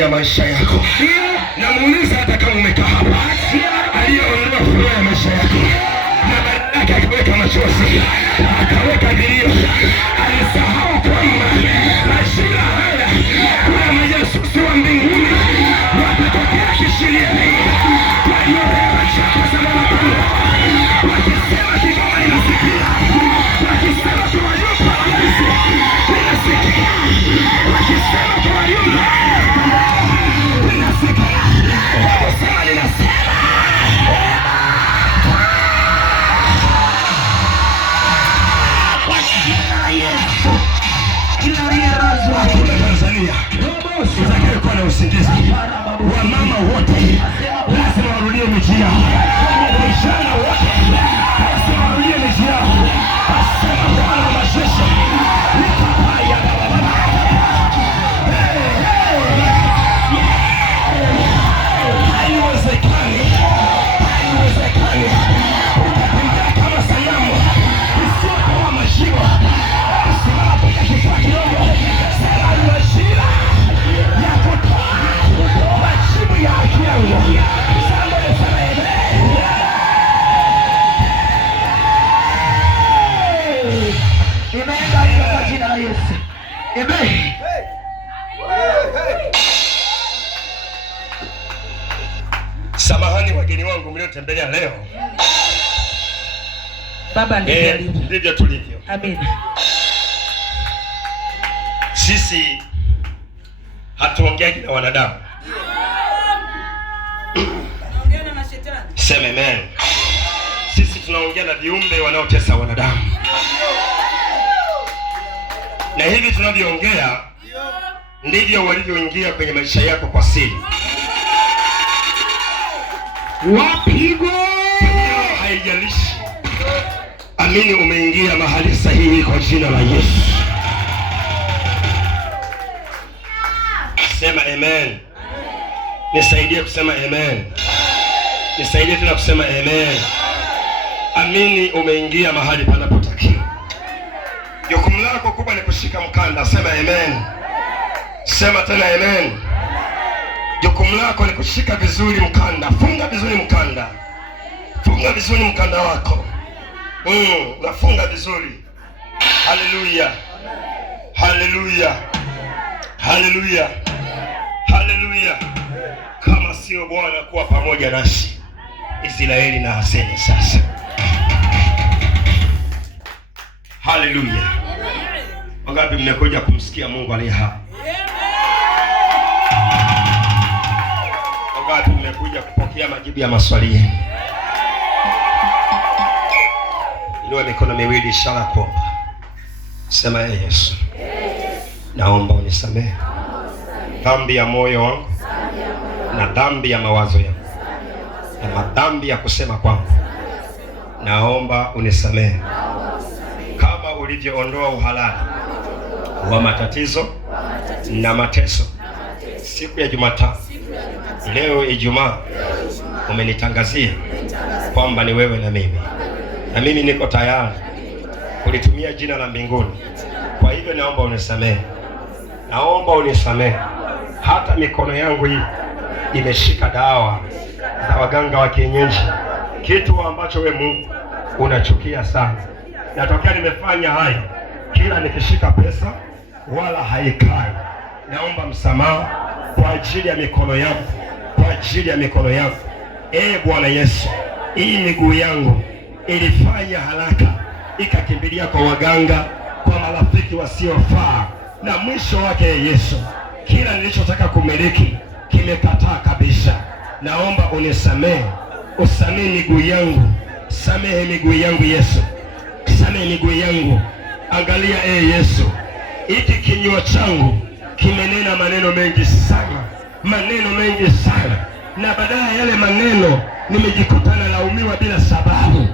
ya maisha yako. Na muuliza hata kama umekaa hapa, aliyeondoa furaha ya maisha yako na baadaye akaweka machozi, akaweka vilio, alisahau kwamba majira haya kuna majasusi wa mbinguni watatokea kishiria waliolewa chapa za mwanadamu, wakisema kigoma inasikia, wakisema tuwayupa inasikia, wakisema tuwayupa Tanzania utakayekuwa na usingizi, wamama wote lazima warudie miji yao, vijana wote lazima warudie miji yao. Asema Bwana wa majeshi, nikapaya haiwezekani, haiwezekani ukatembea kama sanamu isiyokuwa mashimo. Simama kwa kifua kidogo, sema majira ya kutoa majibu ya haki yangu. Somebody say amen. Imeenda kwa jina la Yesu. Amen. Samahani wageni wangu mliotembelea leo. Baba ndivyo tulivyo. Amen. Sisi hatuongeagi na wanadamu. Tunaongea na mashetani. Sema amen. Sisi tunaongea na viumbe wanaotesa wanadamu. Na hivi tunavyoongea ndivyo walivyoingia kwenye maisha yako kwa siri. Wapigwe! Haijalishi. Amini umeingia mahali sahihi kwa jina la Yesu. Sema amen. Nisaidie kusema amen. Nisaidie tena kusema amen. Amini umeingia mahali panapotakiwa. Jukumu lako kubwa ni kushika mkanda. Sema amen. Sema tena amen. Jukumu lako ni kushika vizuri mkanda. Funga vizuri mkanda. Funga vizuri mkanda wako. Nafunga vizuri. Haleluya. Haleluya. Haleluya. Haleluya. Kama sio Bwana kuwa pamoja nasi, Israeli na aseme sasa. Haleluya. Wangapi mmekuja kumsikia Mungu aliye hai? Wangapi mmekuja kupokea majibu ya maswali yenu? Inua mikono miwili ishara kuomba. Sema ee Yesu, naomba unisamehe dhambi ya moyo wangu na dhambi ya mawazo yangu na madhambi ya kusema kwangu. Naomba unisamehe kama ulivyoondoa uhalali wa matatizo na mateso siku ya Jumatano. Leo Ijumaa umenitangazia kwamba ni wewe na mimi, na mimi niko tayari kulitumia jina la mbinguni. Kwa hivyo naomba unisamehe. Naomba unisamehe. Hata mikono yangu hii imeshika dawa za waganga wa kienyeji, kitu ambacho we Mungu unachukia sana. Natokea nimefanya haya, kila nikishika pesa wala haikai. Naomba msamaha kwa ajili ya mikono yangu, kwa ajili ya mikono yangu. Bwana Yesu, hii miguu yangu ilifanya haraka ikakimbilia kwa waganga, kwa marafiki wasiofaa, na mwisho wake Yesu, kila nilichotaka kumiliki kimekataa kabisa. Naomba unisamehe. Usamehe miguu yangu. Samehe miguu yangu Yesu. Samehe miguu yangu. Angalia Yesu, hiki kinywa changu kimenena maneno mengi sana, maneno mengi sana, na baadaye yale maneno nimejikuta nalaumiwa bila sababu.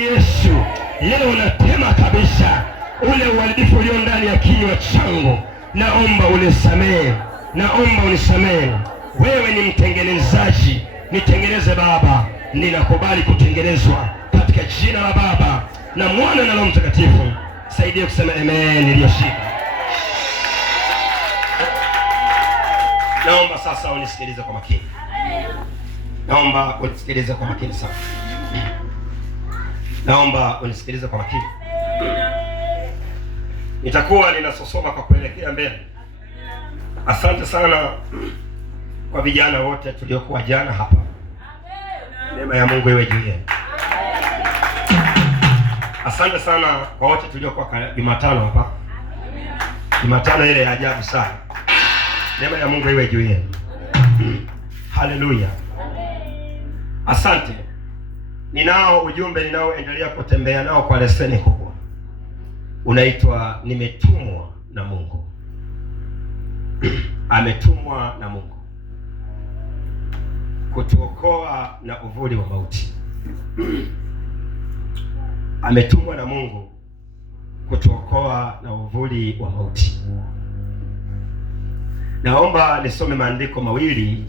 Yesu, leo unatema kabisa ule uharibifu ulio ndani ya kinywa changu. Naomba unisamehe. Naomba unisamehe. Wewe ni mtengenezaji, nitengeneze Baba. Ninakubali kutengenezwa katika jina la Baba na Mwana na Roho Mtakatifu. Saidia kusema amen iliyoshika. Naomba sasa unisikilize kwa makini. Naomba unisikilize kwa makini sana. Naomba unisikilize kwa makini. Nitakuwa ninasosoma kwa kuelekea mbele. Asante sana kwa vijana wote tuliokuwa jana hapa. Neema ya Mungu iwe juu yenu. Asante sana kwa wote tuliokuwa Jumatano hapa. Jumatano ile ya ajabu sana. Neema ya Mungu iwe juu yenu. Haleluya. Asante. Ninao ujumbe ninaoendelea kutembea nao kwa leseni kubwa. Unaitwa nimetumwa na Mungu. Ametumwa na Mungu kutuokoa na uvuli wa mauti. Ametumwa na Mungu kutuokoa na uvuli wa mauti. Naomba nisome maandiko mawili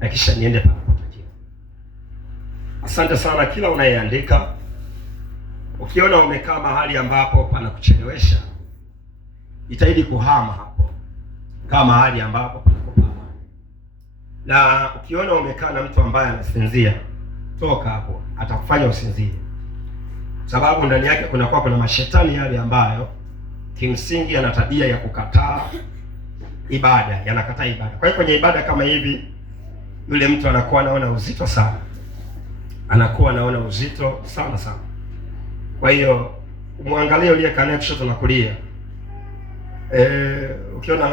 na kisha niende panapotakiwa. Asante sana kila unayeandika. Ukiona umekaa mahali ambapo panakuchelewesha, jitahidi kuhama hapo. Kaa mahali ambapo panakupama. Na ukiona umekaa na mtu ambaye anasinzia, toka hapo, atakufanya usinzie. Sababu ndani yake kuna mashetani yale ambayo kimsingi yana tabia ya kukataa ibada, yanakataa ibada. Kwa hiyo kwenye ibada kama hivi, yule mtu anakuwa anaona uzito sana. Anakuwa anaona uzito sana sana. Kwa hiyo muangalie uliye kana kushoto na kulia. Ukiona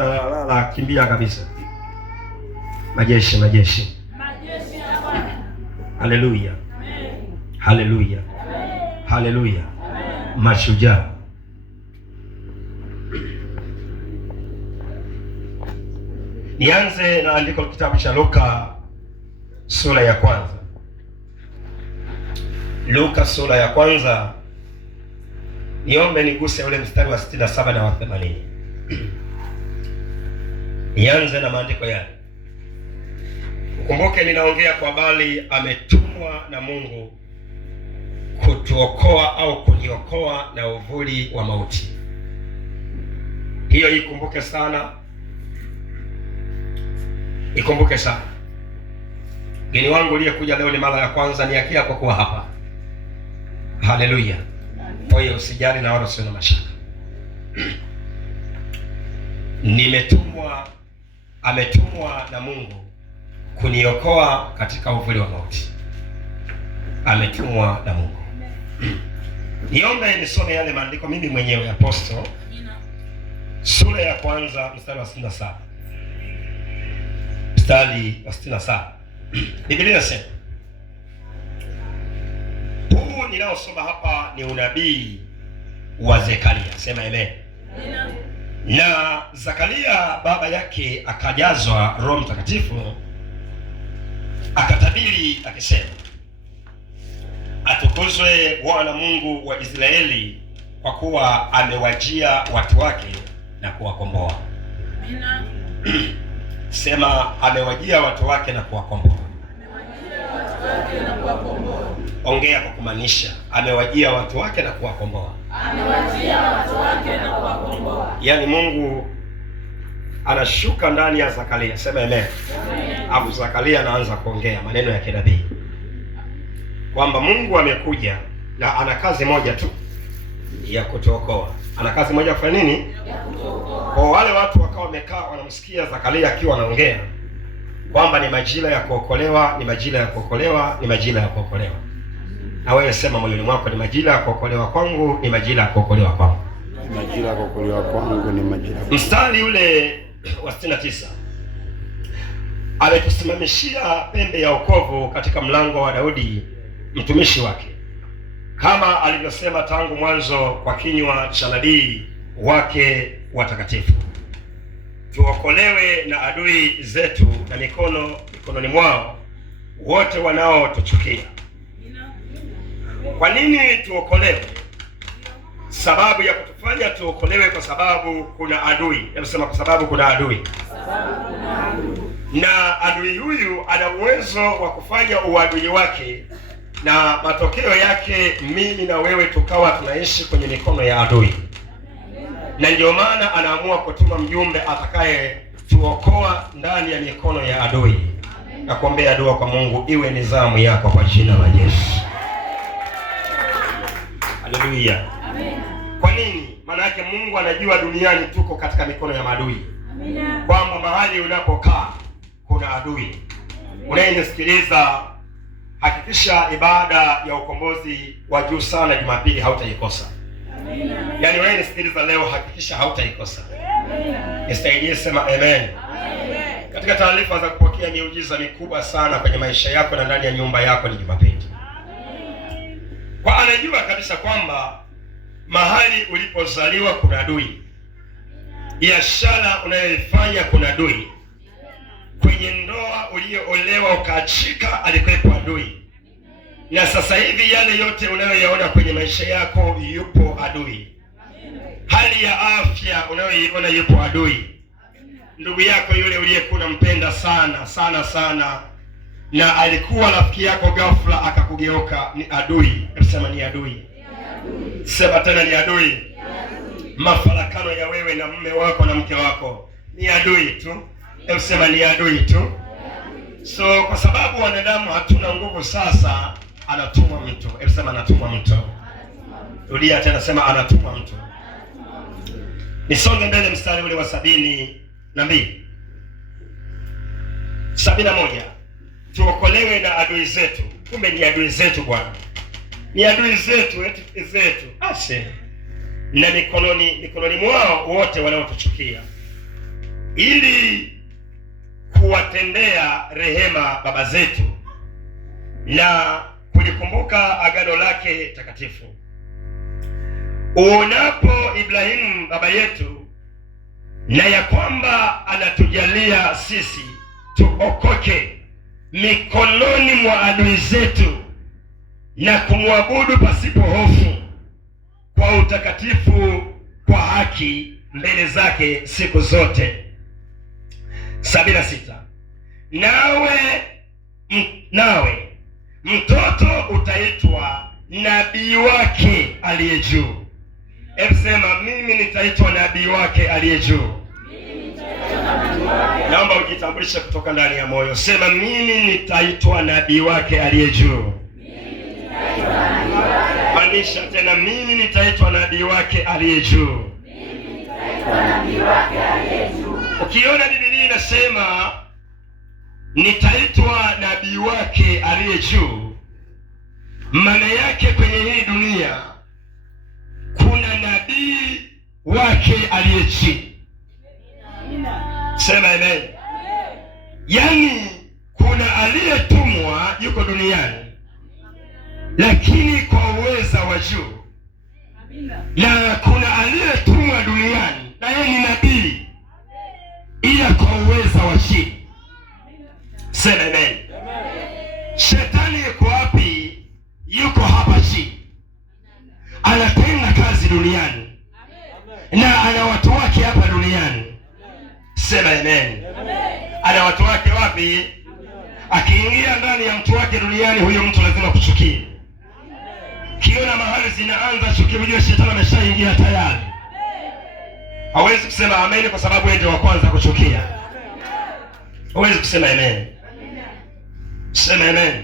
la kimbia kabisa. Majeshi ya Bwana. Haleluya. Haleluya. Haleluya. Mashujaa. Nianze na andiko la kitabu cha Luka sura ya kwanza. Luka sura ya kwanza. Niombe niguse ule mstari wa 67 na wa 80. Nianze na maandiko yale. Ukumbuke ninaongea kwa bali ametumwa na Mungu kutuokoa au kuniokoa na uvuli wa mauti. Hiyo ikumbuke sana. Ikumbuke sana. Mgeni wangu uliyekuja leo ni mara ya kwanza, ni haki yako kuwa hapa. Haleluya. Kwa hiyo usijali na wala usiwe na mashaka. Ametumwa na Mungu kuniokoa katika uvuli wa mauti. Ametumwa na Mungu. Niombe nisome yale maandiko mimi mwenyewe Apostle. Sura ya kwanza mstari wa 67. Mstari wa 67. Biblia inasema, huu ninaosoma hapa ni unabii wa Zekaria. Sema amen. Na Zakaria baba yake akajazwa Roho Mtakatifu, akatabiri akisema, atukuzwe Bwana Mungu wa Israeli, kwa kuwa amewajia watu wake na kuwakomboa. Amina. Sema amewajia watu wake na kuwakomboa. Ongea kwa kumaanisha amewajia watu wake na kuwakomboa. Amewajia watu wake na kuwakomboa. Yaani Mungu anashuka ndani ya Zakaria. Sema amen. Abu Zakaria anaanza kuongea maneno ya kinabii kwamba Mungu amekuja na ana kazi moja tu ya kutuokoa. Ana kazi moja kufanya nini? Ya kutuokoa. Kwa wale watu wakawa wamekaa wanamsikia Zakaria akiwa anaongea kwamba ni majira ya kuokolewa, ni majira ya kuokolewa, ni majira ya kuokolewa. Na wewe sema moyoni mwako, ni majira ya kuokolewa kwangu, ni majira ya kuokolewa kwangu. Ni majira ya kuokolewa kwangu, ni majira. Mstari ule wa 69. Ametusimamishia pembe ya wokovu katika mlango wa Daudi mtumishi wake, kama alivyosema tangu mwanzo kwa kinywa cha nabii wake watakatifu, tuokolewe na adui zetu na mikononi mwao wote wanaotuchukia. Kwa nini tuokolewe? Sababu ya kutufanya tuokolewe kwa sababu kuna adui. Yanasema kwa sababu kuna adui. Na adui huyu ana uwezo wa kufanya uadui wake, na matokeo yake mimi na wewe tukawa tunaishi kwenye mikono ya adui. Na ndio maana anaamua kutuma mjumbe atakaye tuokoa ndani ya mikono ya adui. Na kuombea dua kwa Mungu iwe ni zamu yako kwa jina la Yesu. Haleluya. Amen. Kwa nini? Maana yake Mungu anajua duniani tuko katika mikono ya maadui. Amina. Kwamba mahali unapokaa kuna adui. Unayenisikiliza, hakikisha ibada ya ukombozi wa juu sana Jumapili hautaikosa. Amina. Yaani unayenisikiliza leo, hakikisha hautaikosa. Amina. Nisaidie, sema amen. Amen. Katika taarifa za kupokea miujiza mikubwa sana kwenye maisha yako na ndani ya nyumba yako ni Jumapili. Kwa anajua kabisa kwamba mahali ulipozaliwa kuna adui. Biashara unayoifanya kuna adui. Kwenye ndoa uliyoolewa ukaachika alikuwepo adui. Na sasa hivi yale yote unayoyaona kwenye maisha yako yupo adui. Hali ya afya unayoiona yupo adui. Ndugu yako yule uliyekuwa unampenda sana sana sana na alikuwa rafiki yako, ghafla akakugeuka, ni adui. Sema ni adui. Sema tena ni adui. Mafarakano ya wewe na mume wako na mke wako ni adui tu. Sema ni adui tu. So kwa sababu wanadamu hatuna nguvu, sasa anatumwa mtu. Sema anatumwa mtu. Rudia tena, sema anatumwa mtu. Nisonge mbele mstari ule wa 72. 71. Tuokolewe na adui zetu. Kumbe ni adui zetu Bwana. Ni adui zetu, zetu. Ase. Na mikononi mwao wote wanaotuchukia. Ili kuwatendea rehema baba zetu na kulikumbuka agano lake takatifu. Uonapo Ibrahimu baba yetu, na ya kwamba anatujalia sisi tuokoke mikononi mwa adui zetu na kumwabudu pasipo hofu kwa utakatifu, kwa haki mbele zake siku zote. 76. Nawe mtoto utaitwa nabii wake aliye juu. Sema mimi nitaitwa nabii wake aliye juu. Naomba ujitambulishe kutoka ndani ya moyo. Sema mimi nitaitwa nabii wake aliye juu. Maanisha tena, mimi nitaitwa nabii wake aliye juu. Ukiona Biblia inasema nitaitwa nabii wake aliye juu, maana yake kwenye hii dunia kuna nabii wake aliye chini. Sema amen. Yaani kuna aliyetumwa yuko duniani, lakini kwa uweza wa juu. Na kuna aliyetumwa duniani na yeye ni nabii, ila kwa uweza wa chini. Sema amen. Shetani yuko wapi? Yuko hapa chini. Anatenda kazi duniani na ana watu wake hapa duniani. Sema amen. Ana watu wake wapi? Akiingia ndani ya mtu wake duniani, huyo mtu lazima kuchukia. Kiona mahali zinaanza chuki, ujue shetani ameshaingia tayari. Hawezi kusema amen kwa sababu yeye ndio wa kwanza kuchukia. Hawezi kusema amen. Sema amen.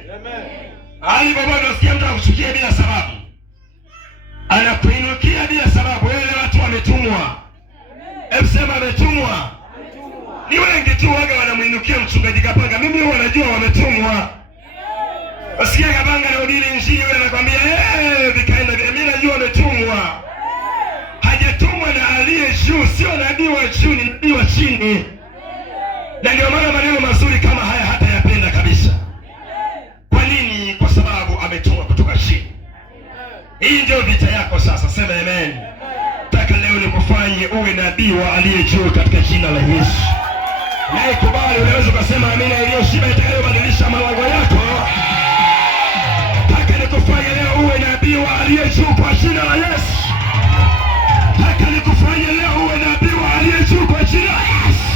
Hali baba unasikia mtu akuchukia bila sababu. Anakuinukia bila sababu. Wale watu wametumwa. Sema ametumwa. Ni wengi tu waga wanamuinukia mchungaji Kapanga. Mimi huwa najua wametumwa. Wasikia Kapanga na udili injili, wewe anakuambia vikaenda. Mimi najua wametumwa. Hajatumwa na aliye juu, sio nabii wa juu, ni nabii wa chini. Na ndio maana maneno mazuri kama haya hata yapenda kabisa. Kwa nini? Kwa sababu ametumwa kutoka chini. Hii ndio vita yako sasa. Sema amen. Nataka leo nikufanye uwe nabii wa aliye juu katika jina la Yesu. Naye kubali, unaweza kusema amina iliyoshiba itakayobadilisha malango yako. Nataka nikufanye leo uwe nabii wa aliye juu kwa jina la Yesu. Nataka nikufanye leo uwe nabii wa aliye juu kwa jina la Yesu.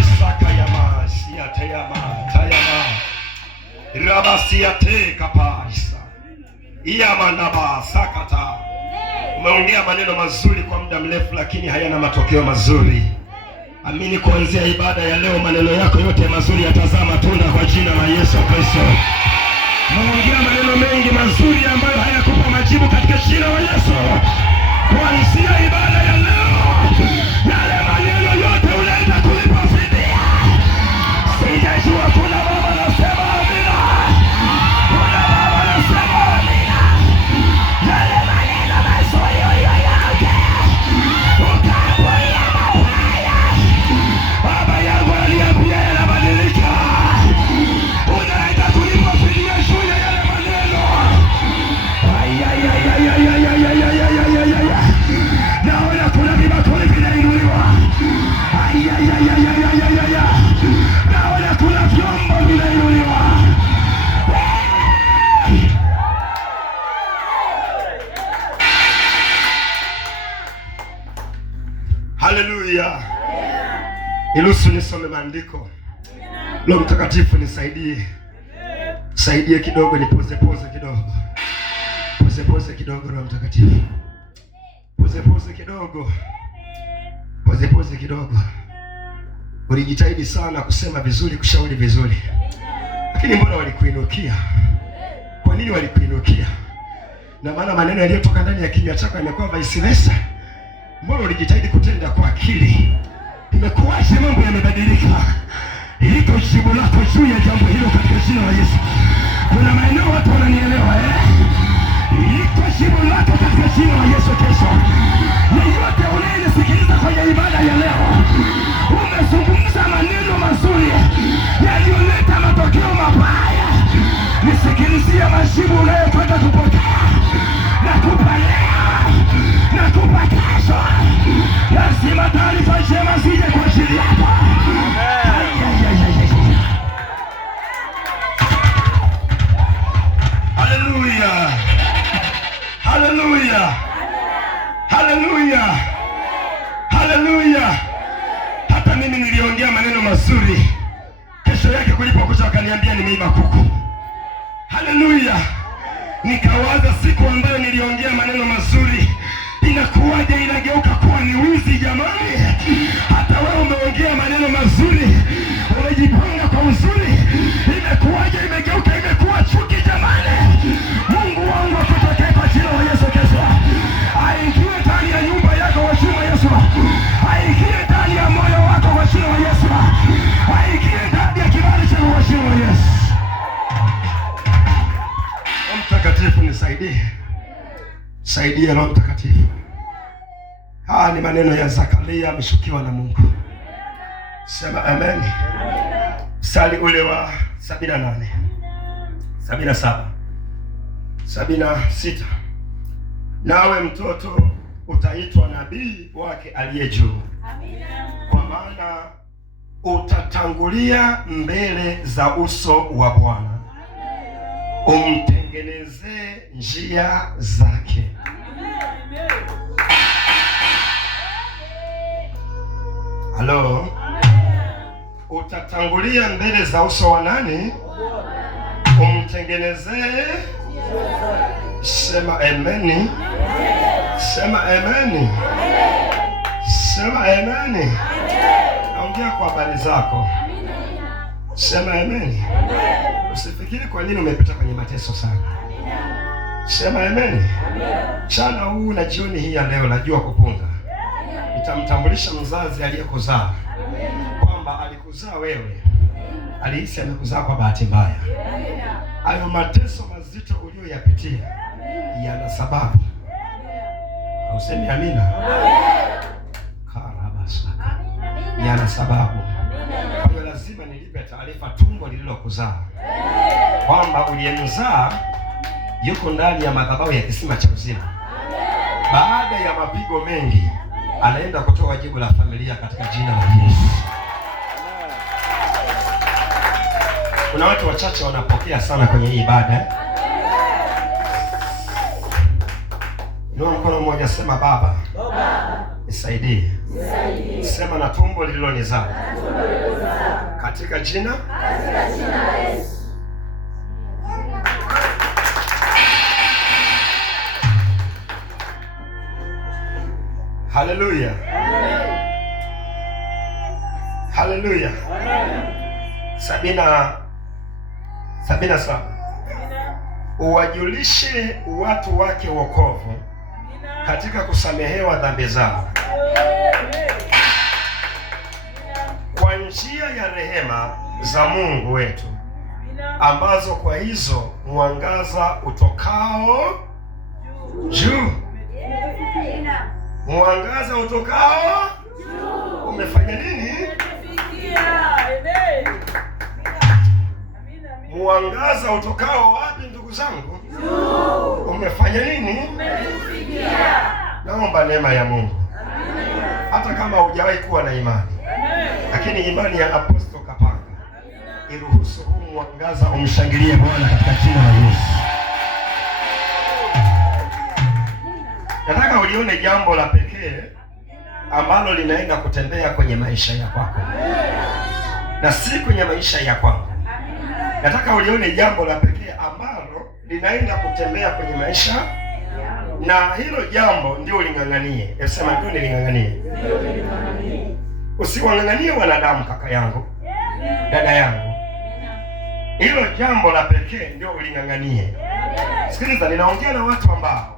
Isaka yama siata yama tayama rabasiate kapaisa iyama naba sakata. Umeongea maneno mazuri kwa muda mrefu, lakini hayana matokeo mazuri. Amini kuanzia ibada ya leo maneno yako yote mazuri yatazaa matunda kwa jina la Yesu Kristo. Naongea maneno mengi mazuri ambayo hayakupa majibu katika jina la Yesu. Kuanzia ibada ya leo, yale maneno yote unaenda kulipa fidia. Sijajua kuna baba anasema amina. Kuna baba anasema amina. Yale maneno mazuri uliyoyaongea ukaambulia mabaya, baba yangu aliambia yanabadilika. Unaenda kulipa fidia juu ya yale maneno. Naona kuna vibakuli vinainuliwa. Naona kuna vyombo vinainuliwa. Haleluya. Niruhusu nisome maandiko. Roho Mtakatifu nisaidie. Saidie kidogo, nipoze kidogo. Poze kidogo Roho Mtakatifu. Poze kidogo. Poze kidogo. Ulijitahidi sana kusema vizuri, kushauri vizuri. Lakini mbona walikuinukia? Kwa nini walikuinukia? Na maana maneno yaliyotoka ndani ya kinywa chako yamekuwa vice versa. Mbona ulijitahidi kutenda kwa akili? Imekuwaje mambo yamebadilika? Iliko jibu lako juu ya jambo hilo katika jina la Yesu. Kuna maeneo watu wananielewa Iliko jibu lako katika jina la Yesu Kristo. Yeyote unayenisikiliza kwenye ibada ya leo, umezungumza maneno mazuri yaliyoleta matokeo mabaya, nisikilizie majibu unayokwenda kupokea. Nakupa leo, nakupa kesho. Lazima taarifa njema zije kwa ajili yako. Haleluya. Haleluya. Haleluya. Haleluya. Hata mimi niliongea maneno mazuri, kesho yake kulipokucha wakaniambia nimeiba kuku. Haleluya. Nikawaza siku ambayo niliongea maneno mazuri inakuwaje inageuka kuwa ni wizi jamani? Hata wewe umeongea maneno mazuri, umejipanga kwa uzuri, imekuwaje imegeuka imekuwa chuki jamani? Mungu wangu akutokee kwa jina la Yesu Kristo. Aingie ndani ya nyumba yako kwa jina la Yesu. Aingie ndani ya moyo wako kwa jina la Yesu. Aingie ndani ya kibali chako kwa jina la Yesu. Roho Mtakatifu nisaidie. Saidia Roho Mtakatifu. Haya ni maneno ya Zakaria ameshukiwa na Mungu. Sema amen. Mstari ule wa 78, 77, 76. Nawe mtoto utaitwa nabii wake aliye juu. Amina. Kwa maana utatangulia mbele za uso wa Bwana, umtengenezee njia zake. Halo. Utatangulia mbele za uso wa nani? Umtengenezee. Sema amen. Sema amen. Sema amen. Naongea kwa habari zako. Sema amen. Usifikiri kwa nini umepita kwenye mateso sana. Sema amen. Mchana huu na jioni hii ya leo najua kupunga. Nitamtambulisha mzazi aliyekuzaa kwamba alikuzaa wewe. Alihisi amekuzaa kwa bahati mbaya. Hayo mateso mazito uliyoyapitia yana sababu. Useme amina. Karabasaka. Yana sababu. Kwa hiyo lazima nilipe taarifa tumbo lililokuzaa kwamba uliyemzaa yuko ndani ya madhabahu ya kisima cha uzima. Baada ya mapigo mengi anaenda kutoa jibu la familia katika jina la Yesu. Kuna watu wachache wanapokea sana kwenye hii ibada. Ndio mkono mmoja, sema Baba, nisaidie. Sema na tumbo lililonizaa katika jina la Yesu. Haleluya. Haleluya. 77. Uwajulishe watu wake wokovu katika kusamehewa dhambi zao kwa njia ya rehema za Mungu wetu, ambazo kwa hizo mwangaza utokao juu. Mwangaza utokao umefanya nini? Mwangaza utokao wapi ndugu zangu? Umefanya nini? Naomba neema ya Mungu. Hata kama hujawahi kuwa na imani, lakini imani ya Apostle Kapanga iruhusu huu mwangaza umshangilie Bwana katika jina la Yesu. Nataka ulione jambo la pekee ambalo linaenda kutembea kwenye maisha ya kwako na si kwenye maisha ya kwangu. Nataka ulione jambo la pekee ambalo linaenda kutembea kwenye maisha, na hilo jambo ndio uling'ang'anie. Sema ndio niling'ang'anie. Usiwang'ang'anie wanadamu, kaka yangu, dada yangu. Hilo jambo la pekee ndio uling'ang'anie. Sikiliza, ninaongea na watu ambao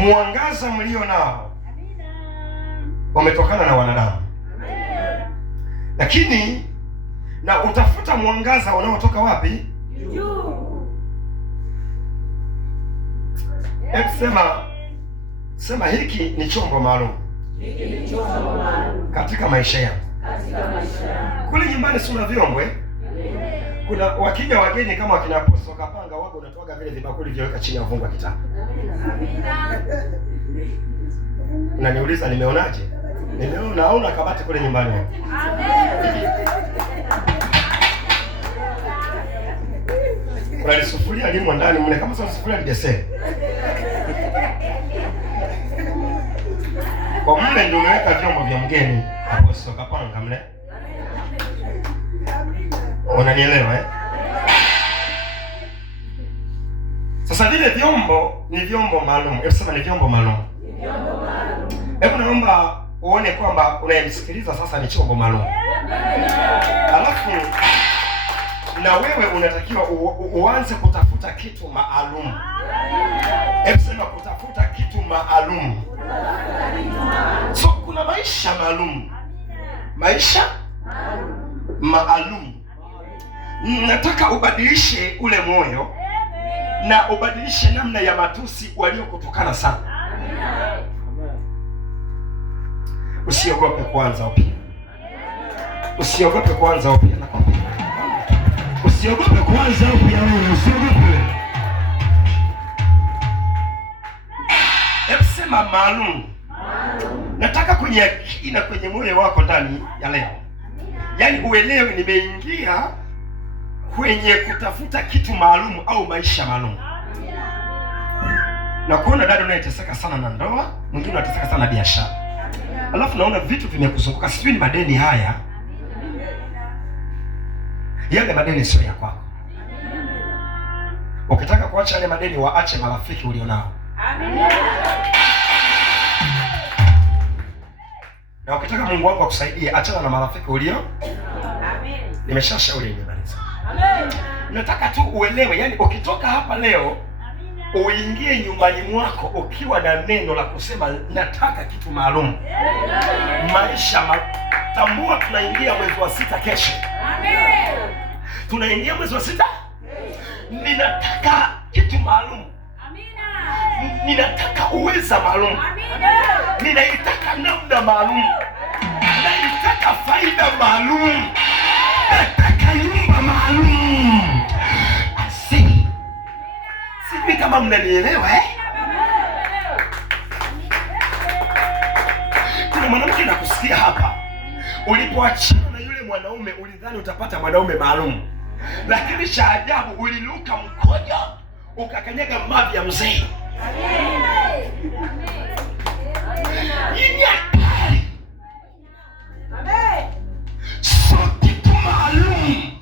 mwangaza mlio nao umetokana na wanadamu, lakini na utafuta mwangaza unaotoka wapi? Juu. Sema hiki ni chombo maalum. Hiki ni chombo maalum katika maisha yangu. Kule nyumbani si una vyombo Kuna wakija wageni kama wakina Apostle Kapanga wako unatoaga vile vibakuli vyoweka chini ya uvungu wa kitanda. Unaniuliza nimeonaje? Naona kabati kule nyumbani. Kuna sufuria limo ndani mle, kama sio sufuria ni beseni. Kwa mle ndio umeweka vyombo vya mgeni Apostle Kapanga mle. Unanielewa Sasa vile vyombo ni vyombo maalum. Sema ni vyombo maalum. Hebu naomba uone kwamba unayemsikiliza sasa ni chombo maalum. Alafu na wewe unatakiwa uanze kutafuta kitu maalum. Sema kutafuta kitu maalum. So kuna maisha maalum. Maisha maalum. Nataka ubadilishe ule moyo na ubadilishe namna ya matusi waliokutukana sana. Usiogope kwanza upya. Usiogope kwanza upya. Usiogope kwanza upya wewe, usiogope. Sema maalum. Nataka kwenye akili na kwenye moyo wako ndani ya leo. Yaani uelewe nimeingia kwenye kutafuta kitu maalum au maisha maalum. Na kuona dada unayeteseka sana na ndoa, mwingine unateseka sana na biashara. Alafu naona vitu vimekuzunguka, sijui ni madeni haya. Yale madeni sio ya kwako. Ukitaka kuacha yale madeni, waache marafiki ulionao. Na ukitaka Mungu wako akusaidie, achana na marafiki ulio. Nimeshashauri nimaliza. Nataka tu uelewe, yani ukitoka hapa leo uingie nyumbani mwako ukiwa na neno la kusema nataka kitu maalum. Maisha tambua, tunaingia mwezi wa 6 kesho. Tunaingia mwezi wa 6. Ninataka kitu maalum. Ninataka uweza maalum. Ninaitaka namna maalum. Ninaitaka faida maalum. Nataka nyumba maalum. Sijui kama mnanielewa Kuna mwanamke nakusikia hapa. Ulipoachana na yule mwanaume ulidhani utapata mwanaume maalum. Lakini cha ajabu uliluka mkoja ukakanyaga mavi ya mzee. So kitu maalum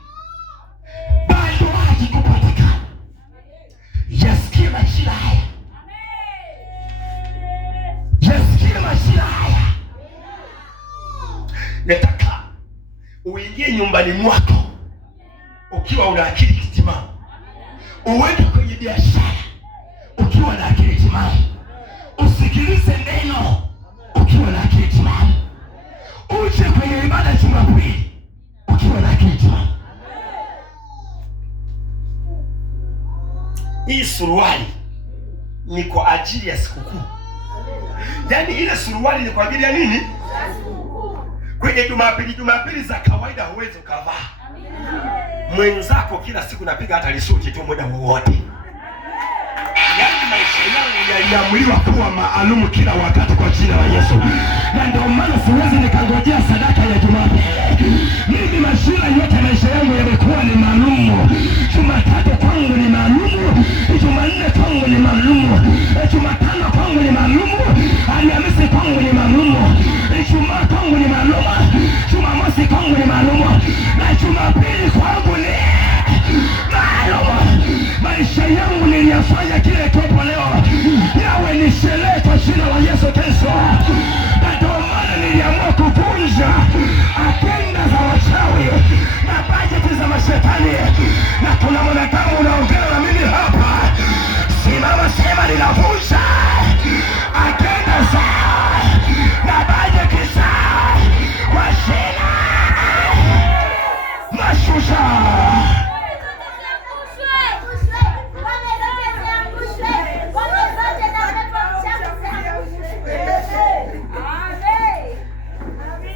bado hakikupatikana. Yasikie majira haya. Yasikie Nataka uingie nyumbani mwako ukiwa una akili timamu, uende kwenye biashara ukiwa na akili timamu, usikilize neno ukiwa na akili timamu, uje kwenye ibada Jumapili ukiwa na akili timamu. Hii suruali ni kwa ajili ya sikukuu. Yaani ile suruali ni kwa ajili ya nini? Kwenye Jumapili za kawaida huwezi ukavaa. Mwenzako kila siku napiga hata lisuti tu muda wowote. Yaani maisha yangu yaliamuliwa kuwa maalumu kila wakati kwa jina la Yesu. Na ndio maana siwezi nikangojea sadaka ya Jumapili. Mimi majira yote maisha yangu yamekuwa ni maalumu. Jumatatu kwangu ni maalumu, Jumanne kwangu ni maalumu, Jumatano kwangu ni maalumu, Alhamisi kwangu ni maalumu, Ijumaa kwangu ni maalumu, Jumamosi kwangu ni maalumu, na Jumapili kwangu ni maalumu. Maisha yangu niliyafanya kile topo leo yawe ni sherehe kwa jina la Yesu Kristo. Na ndio maana niliamua kuvunja agenda za wachawi na bajeti za mashetani. Na kuna mwanadamu unaongea na mimi hapa, simama sema ninavunja agenda zao na bajeti zao kwa jina mashusha.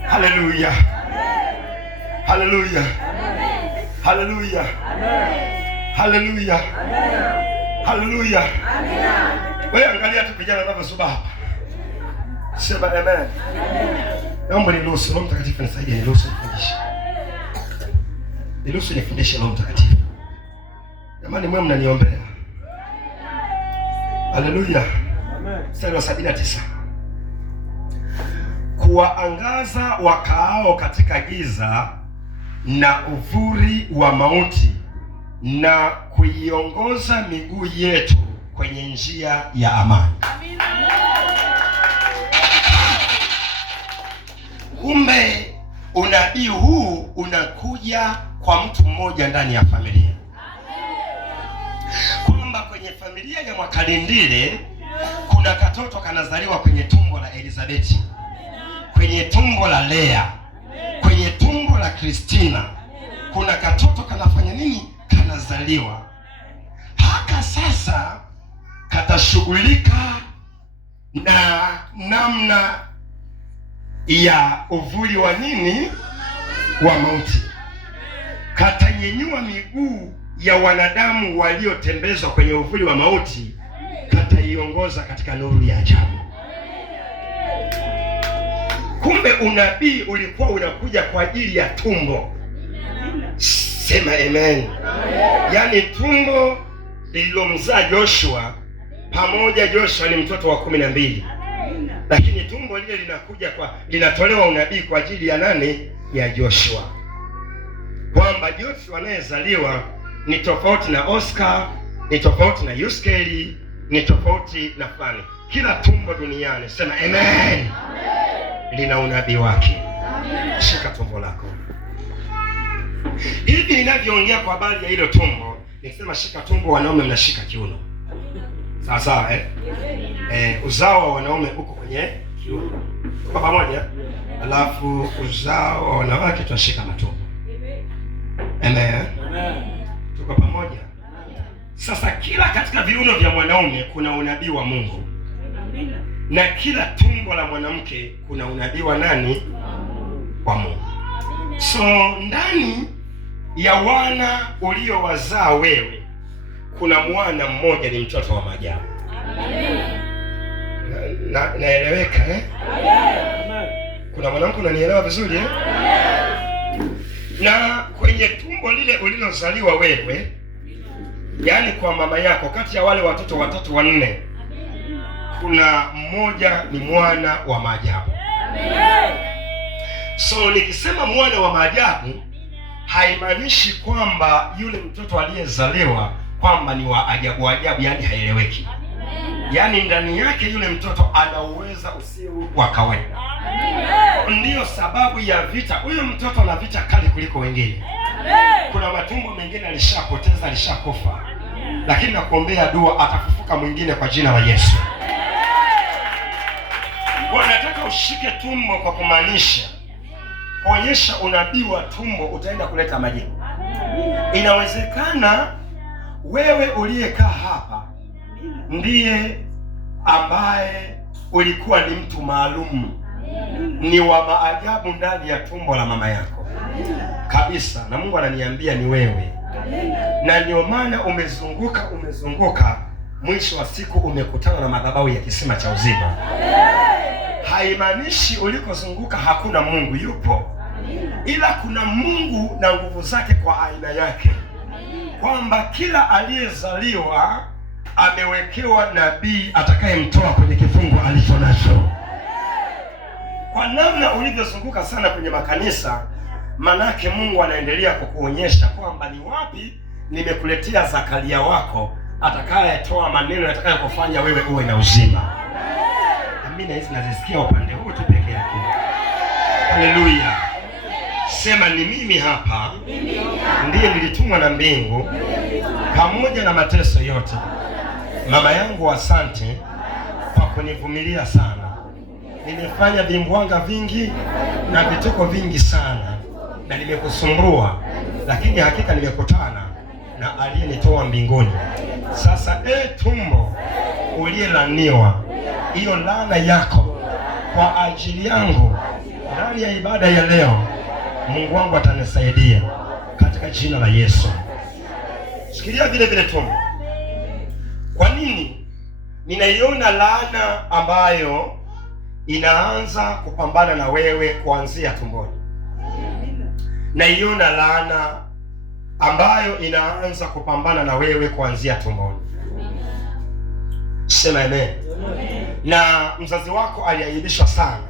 Haleluya. Haleluya. Haleluya. Haleluya. Haleluya. Wewe angalia tu vijana wanavyosuba hapa. Sema amen. Naomba niruhusu Roho Mtakatifu nisaidie, niruhusu nifundishe. Niruhusu nifundishe Roho Mtakatifu. Jamani mwe mnaniombea. Haleluya. Mstari wa 79. Kuwaangaza wakaao katika giza na uvuli wa mauti, na kuiongoza miguu yetu kwenye njia ya amani. Amina. Kumbe unabii huu unakuja kwa mtu mmoja ndani ya familia. Kwamba kwenye familia ya Mwakalindile kuna katoto kanazaliwa kwenye tumbo la Elizabeti, kwenye tumbo la Lea, kwenye tumbo la Kristina kuna katoto kanafanya nini? Kanazaliwa. Haka sasa katashughulika na namna ya uvuli wa nini? Wa mauti. Katanyenyua miguu ya wanadamu waliotembezwa kwenye uvuli wa mauti, kataiongoza katika nuru ya ajabu. Kumbe unabii ulikuwa unakuja kwa ajili ya tumbo. Sema amen. Yaani tumbo lililomzaa Joshua pamoja, Joshua ni mtoto wa 12. Lakini tumbo lile linatolewa unabii kwa ajili ya nani? Ya Joshua. Kwamba Joshua anayezaliwa ni tofauti na Oscar, ni tofauti na Yuskeli, ni tofauti na fulani. Kila tumbo duniani, sema amen, lina unabii wake. Shika tumbo lako. Hivi ninavyoongea kwa habari ya hilo tumbo, nikisema shika tumbo, wanaume mnashika kiuno. Sawa sawa uzao wa wanaume uko kwenye kiuno. Tuko pamoja? Alafu uzao wa wanawake tunashika matumbo. Amen. Tuko pamoja? Sasa kila katika viuno vya mwanaume kuna unabii wa Mungu. Na kila tumbo la mwanamke kuna unabii wa nani? Wa Mungu. So ndani ya wana uliowazaa wewe kuna mwana mmoja ni mtoto wa maajabu. Naeleweka Kuna mwanamke unanielewa vizuri Na kwenye tumbo lile ulilozaliwa wewe, yaani kwa mama yako, kati ya wale watoto watatu wanne, kuna mmoja ni mwana wa maajabu. So nikisema mwana wa maajabu, haimaanishi kwamba yule mtoto aliyezaliwa kwamba ni wa ajabu ajabu, yani haeleweki. Yani ndani yake yule mtoto ana uwezo usio wa kawaida. Ndiyo sababu ya vita. Huyu mtoto ana vita kali kuliko wengine. Kuna matumbo mengine alishapoteza, alishakufa, lakini nakuombea dua, atafufuka mwingine kwa jina la Yesu. Wanataka ushike tumbo kwa kumaanisha kuonyesha unabii wa tumbo utaenda kuleta majibu. Inawezekana wewe uliyekaa hapa ndiye ambaye ulikuwa ni mtu maalum, ni wa maajabu ndani ya tumbo la mama yako kabisa, na Mungu ananiambia ni wewe. Na ndio maana umezunguka, mwisho wa siku umekutana na madhabahu ya kisima cha uzima. Haimaanishi ulikozunguka hakuna Mungu, yupo, ila kuna Mungu na nguvu zake kwa aina yake, kwamba kila aliyezaliwa amewekewa nabii atakayemtoa kwenye kifungo alicho nacho. Kwa namna ulivyozunguka sana kwenye makanisa, manake Mungu anaendelea kukuonyesha kwamba ni wapi nimekuletea Zakaria wako atakayetoa maneno yatakayokufanya wewe uwe na uzima. Amina, hizi nazisikia upande huu tu peke yake. Haleluya. Sema ni mimi hapa ndiye nilitumwa na mbingu pamoja na mateso yote. Mama yangu, asante kwa kunivumilia sana. Nimefanya vimbwanga vingi na vituko vingi sana na nimekusumbua, lakini hakika nimekutana na aliyenitoa mbinguni. Sasa tumbo uliyelaniwa, hiyo laana yako kwa ajili yangu ndani ya ibada ya leo, Mungu wangu atanisaidia katika jina la Yesu. Sikilia vile vile tumbo. Kwa nini ninaiona laana ambayo inaanza kupambana na wewe kuanzia tumboni? Naiona laana ambayo inaanza kupambana na wewe kuanzia tumboni. Sema amen. Na mzazi wako aliaibishwa sana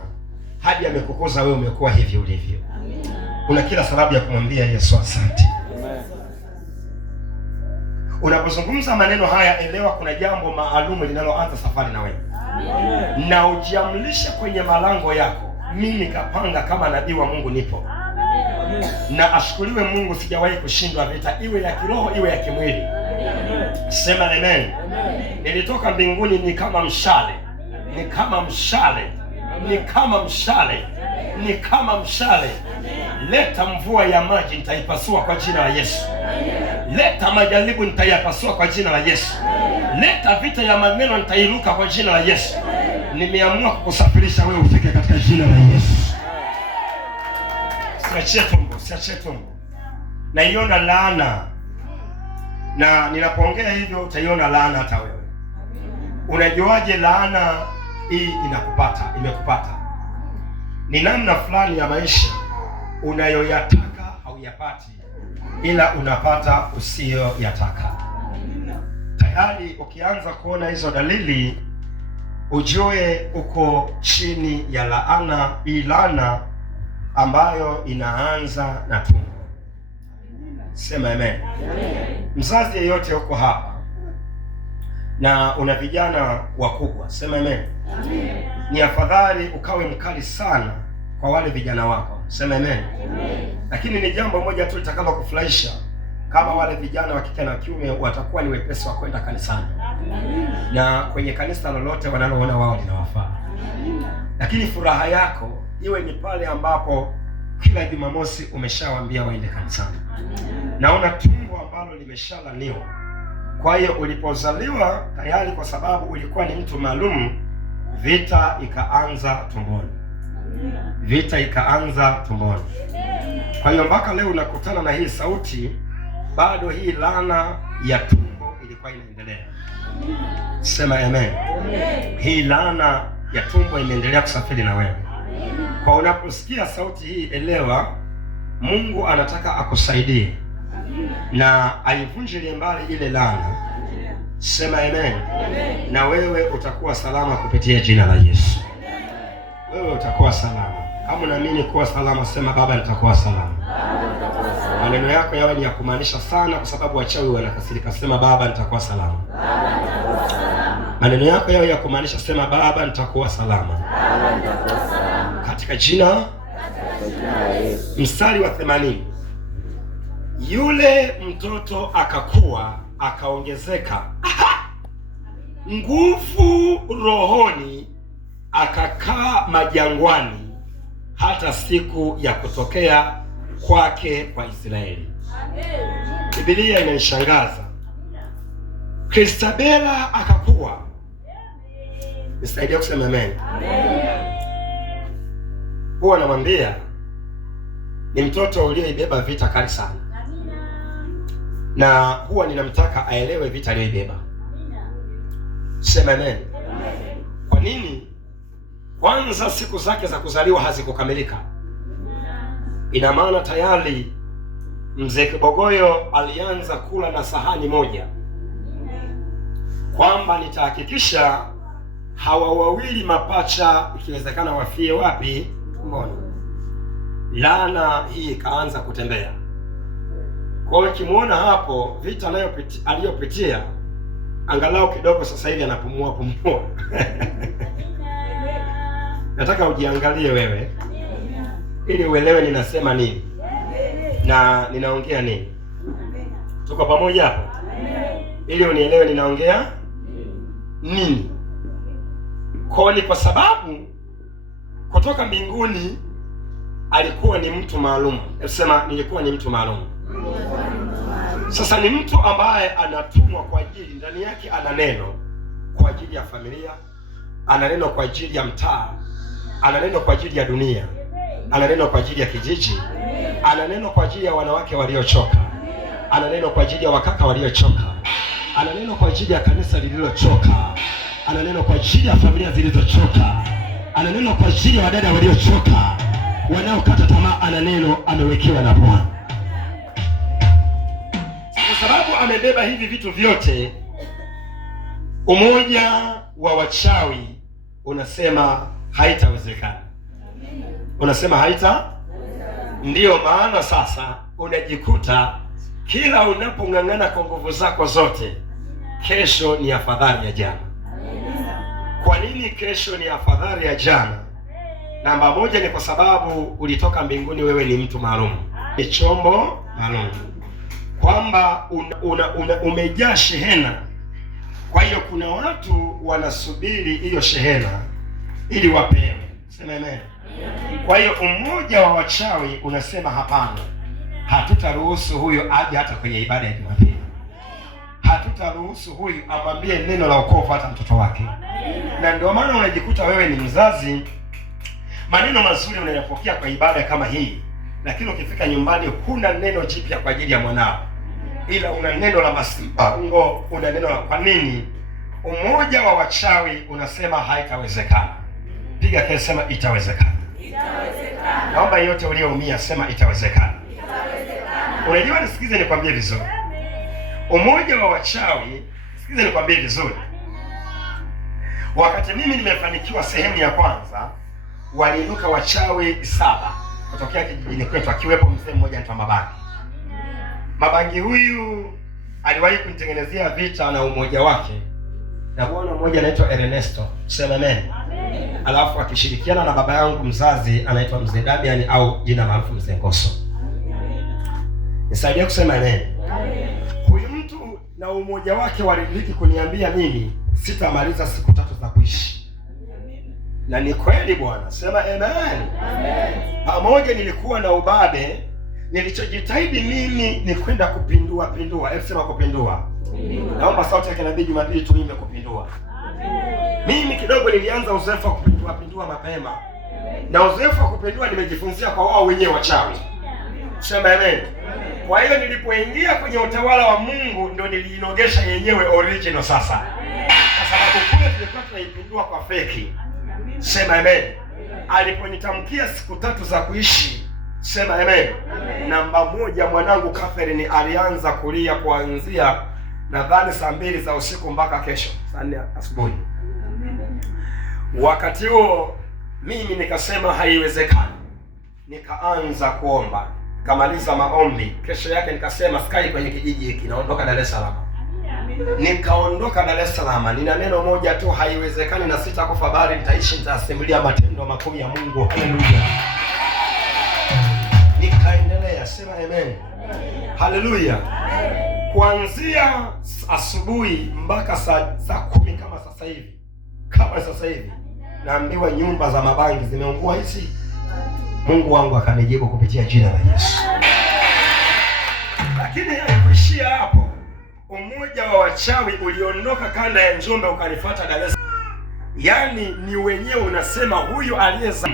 hadi amekukoza wewe umekuwa hivi ulivyo. Una kila sababu ya kumwambia Yesu asante. Unapozungumza maneno haya, elewa kuna jambo maalum linaloanza safari na wewe. Na ujiamlishe kwenye malango yako, mimi kapanga kama nabii wa Mungu nipo. Na ashukuriwe Mungu, sijawahi kushindwa vita, iwe ya kiroho iwe ya kimwili. Sema amen. Nilitoka mbinguni ni kama mshale, ni kama mshale, ni kama mshale, ni kama mshale. Leta mvua ya maji, nitaipasua kwa jina la Yesu. Leta majaribu, nitayapasua kwa jina la Yesu. Leta vita ya maneno, nitairuka kwa jina la Yesu. Nimeamua kukusafirisha wewe ufike katika jina la Yesu. Siachie tumbo, siachie tumbo. Naiona laana, na ninapoongea hivyo utaiona laana hata wewe. Unajuaje laana hii inakupata, imekupata? Ni namna fulani ya maisha unayoyataka hauyapati, ila unapata usiyoyataka. Tayari ukianza kuona hizo dalili, ujue uko chini ya laana. Hii laana ambayo inaanza na tumbo. Sema amen. Mzazi yeyote uko hapa na una vijana wakubwa, sema amen. Ni afadhali ukawe mkali sana kwa wale vijana wako, sema amen. Lakini ni jambo moja tu litakalo kufurahisha, kama wale vijana wa kike na kiume watakuwa ni wepesi wa kwenda kanisani na kwenye kanisa lolote wanaloona wao linawafaa. Lakini furaha yako iwe ni pale ambapo kila Jumamosi umeshawaambia waende kanisani. Naona tumbo ambalo limeshalaniwa. Kwa hiyo ulipozaliwa tayari, kwa sababu ulikuwa ni mtu maalum, vita ikaanza tumboni. Vita ikaanza tumboni. Kwa hiyo mpaka leo unakutana na hii sauti, bado hii laana ya tumbo ilikuwa inaendelea. Sema amen. Hii laana ya tumbo imeendelea kusafiri na wewe. Kwa unaposikia sauti hii, elewa Mungu anataka akusaidie na aivunjilie mbali ile laana. Sema amen. Na wewe utakuwa salama kupitia jina la Yesu. Wewe utakuwa salama. Kama unaamini kuwa salama, sema Baba, nitakuwa salama. Maneno yako yawe ni ya kumaanisha sana, kwa sababu wachawi wanakasirika. Sema Baba, nitakuwa salama. Maneno yako yawe ya kumaanisha, sema Baba, nitakuwa salama. katika jina. Mstari wa 80. Yule mtoto akakua akaongezeka nguvu rohoni, akakaa majangwani hata siku ya kutokea kwake kwa Israeli. Biblia inanishangaza. Kristabela akakua. Nisaidia kusema amen. Huwa namwambia ni mtoto ulioibeba vita kali sana, na huwa ninamtaka aelewe vita aliyoibeba. Sema amen. Kwa nini? Kwanza, siku zake za kuzaliwa hazikukamilika. Ina maana tayari mzee Kibogoyo alianza kula na sahani moja, kwamba nitahakikisha hawa wawili mapacha ikiwezekana wafie wapi? Mbona laana hii ikaanza kutembea. Kwa hiyo kimuona hapo vita aliyopitia, angalau kidogo sasa hivi anapumua. Nataka ujiangalie wewe ili uelewe ninasema nini na ninaongea nini. Tuko pamoja hapo? Ili unielewe ninaongea nini. Kwa ni kwa sababu kutoka mbinguni alikuwa ni mtu maalum. Sema nilikuwa ni mtu maalum. Sasa ni mtu ambaye anatumwa kwa ajili, ndani yake ana neno kwa ajili ya familia, ana neno kwa ajili ya mtaa, ana neno kwa ajili ya dunia, ana neno kwa ajili ya kijiji, ana neno kwa ajili ya wanawake waliochoka, ana neno kwa ajili ya wakaka waliochoka, ana neno kwa ajili ya kanisa lililochoka, ana neno kwa ajili ya familia zilizochoka, ana neno kwa ajili ya wadada waliochoka, wanaokata tamaa. Ana neno amewekewa na Bwana. Kwa sababu amebeba hivi vitu vyote, umoja wa wachawi unasema haitawezekana. Unasema haita. Ndiyo maana sasa unajikuta kila unapong'ang'ana kwa nguvu zako zote, kesho ni afadhali ya jana. Kwa nini kesho ni afadhali ya jana? Namba moja ni kwa sababu ulitoka mbinguni, wewe ni mtu maalum, ni chombo maalum, kwamba umejaa shehena. Kwa hiyo kuna watu wanasubiri hiyo shehena ili wapewe. Sema amen. Kwa hiyo umoja wa wachawi unasema hapana, hatutaruhusu huyo aje hata kwenye ibada ya Jumapili. Hatutaruhusu huyu amwambie neno la wokovu hata mtoto wake. Na ndio maana unajikuta wewe ni mzazi, maneno mazuri unayapokea kwa ibada kama hii, lakini ukifika nyumbani huna neno jipya kwa ajili ya mwanao, ila una neno la masimbango, una neno la. Kwa nini? Umoja wa wachawi unasema haitawezekana. Piga kelele, sema itawezekana. Itawezekana. Naomba yote ulioumia sema itawezekana. Itawezekana. Unajua, nisikize nikwambie vizuri. Umoja wa wachawi, sikize nikwambie vizuri. Wakati mimi nimefanikiwa sehemu ya kwanza, waliinuka wachawi 7 kutokea kijijini kwetu, akiwepo mzee mmoja anaitwa Mabangi. Mabangi huyu aliwahi kunitengenezea vita na umoja wake na bwana mmoja anaitwa Ernesto. Sema amen. Alafu akishirikiana na baba yangu mzazi anaitwa Mzee Damian au jina maarufu Mzee Ngoso. Nisaidia kusema amen. Huyu mtu na umoja wake walidhiki kuniambia mimi sitamaliza siku 3 za kuishi. Na ni kweli bwana. Sema amen. Pamoja nilikuwa na ubabe, nilichojitahidi mimi ni kwenda kupindua. Sema kupindua. Naomba sauti ya kinabii Jumapili tuimbe kupindua. Mimi kidogo nilianza uzoefu wa kupindua mapema. Na uzoefu wa kupindua nimejifunzia kwa wao wenyewe wachawi. Sema amen. Kwa hiyo nilipoingia kwenye utawala wa Mungu ndio niliinogesha yenyewe original sasa. Kwa sababu kule tulikuwa tunaipindua kwa feki. Sema amen. Aliponitamkia siku 3 za kuishi, sema amen. Namba 1, mwanangu Catherine alianza kulia kuanzia nadhani saa 2 za usiku mpaka kesho saa 4 asubuhi. Wakati huo mimi nikasema haiwezekani. Nikaanza kuomba, kamaliza maombi. Kesho yake nikasema sikai kwenye kijiji hiki, naondoka Dar es Salaam. Nikaondoka Dar es Salaam. Nina neno moja tu, haiwezekani na sitakufa bali nitaishi, nitasimulia matendo makuu ya Mungu. Haleluya. Nikaendelea, sema amen. Haleluya. Kuanzia asubuhi mpaka saa 10 kama sasa hivi naambiwa nyumba za mabangi zimeungua hizi. Mungu wangu akanijibu kupitia jina la Yesu. Lakini haikuishia hapo. Umoja wa wachawi uliondoka kanda ya Njombe ukanifuata Dar es Salaam. Yaani ni wenyewe unasema huyu aliyeza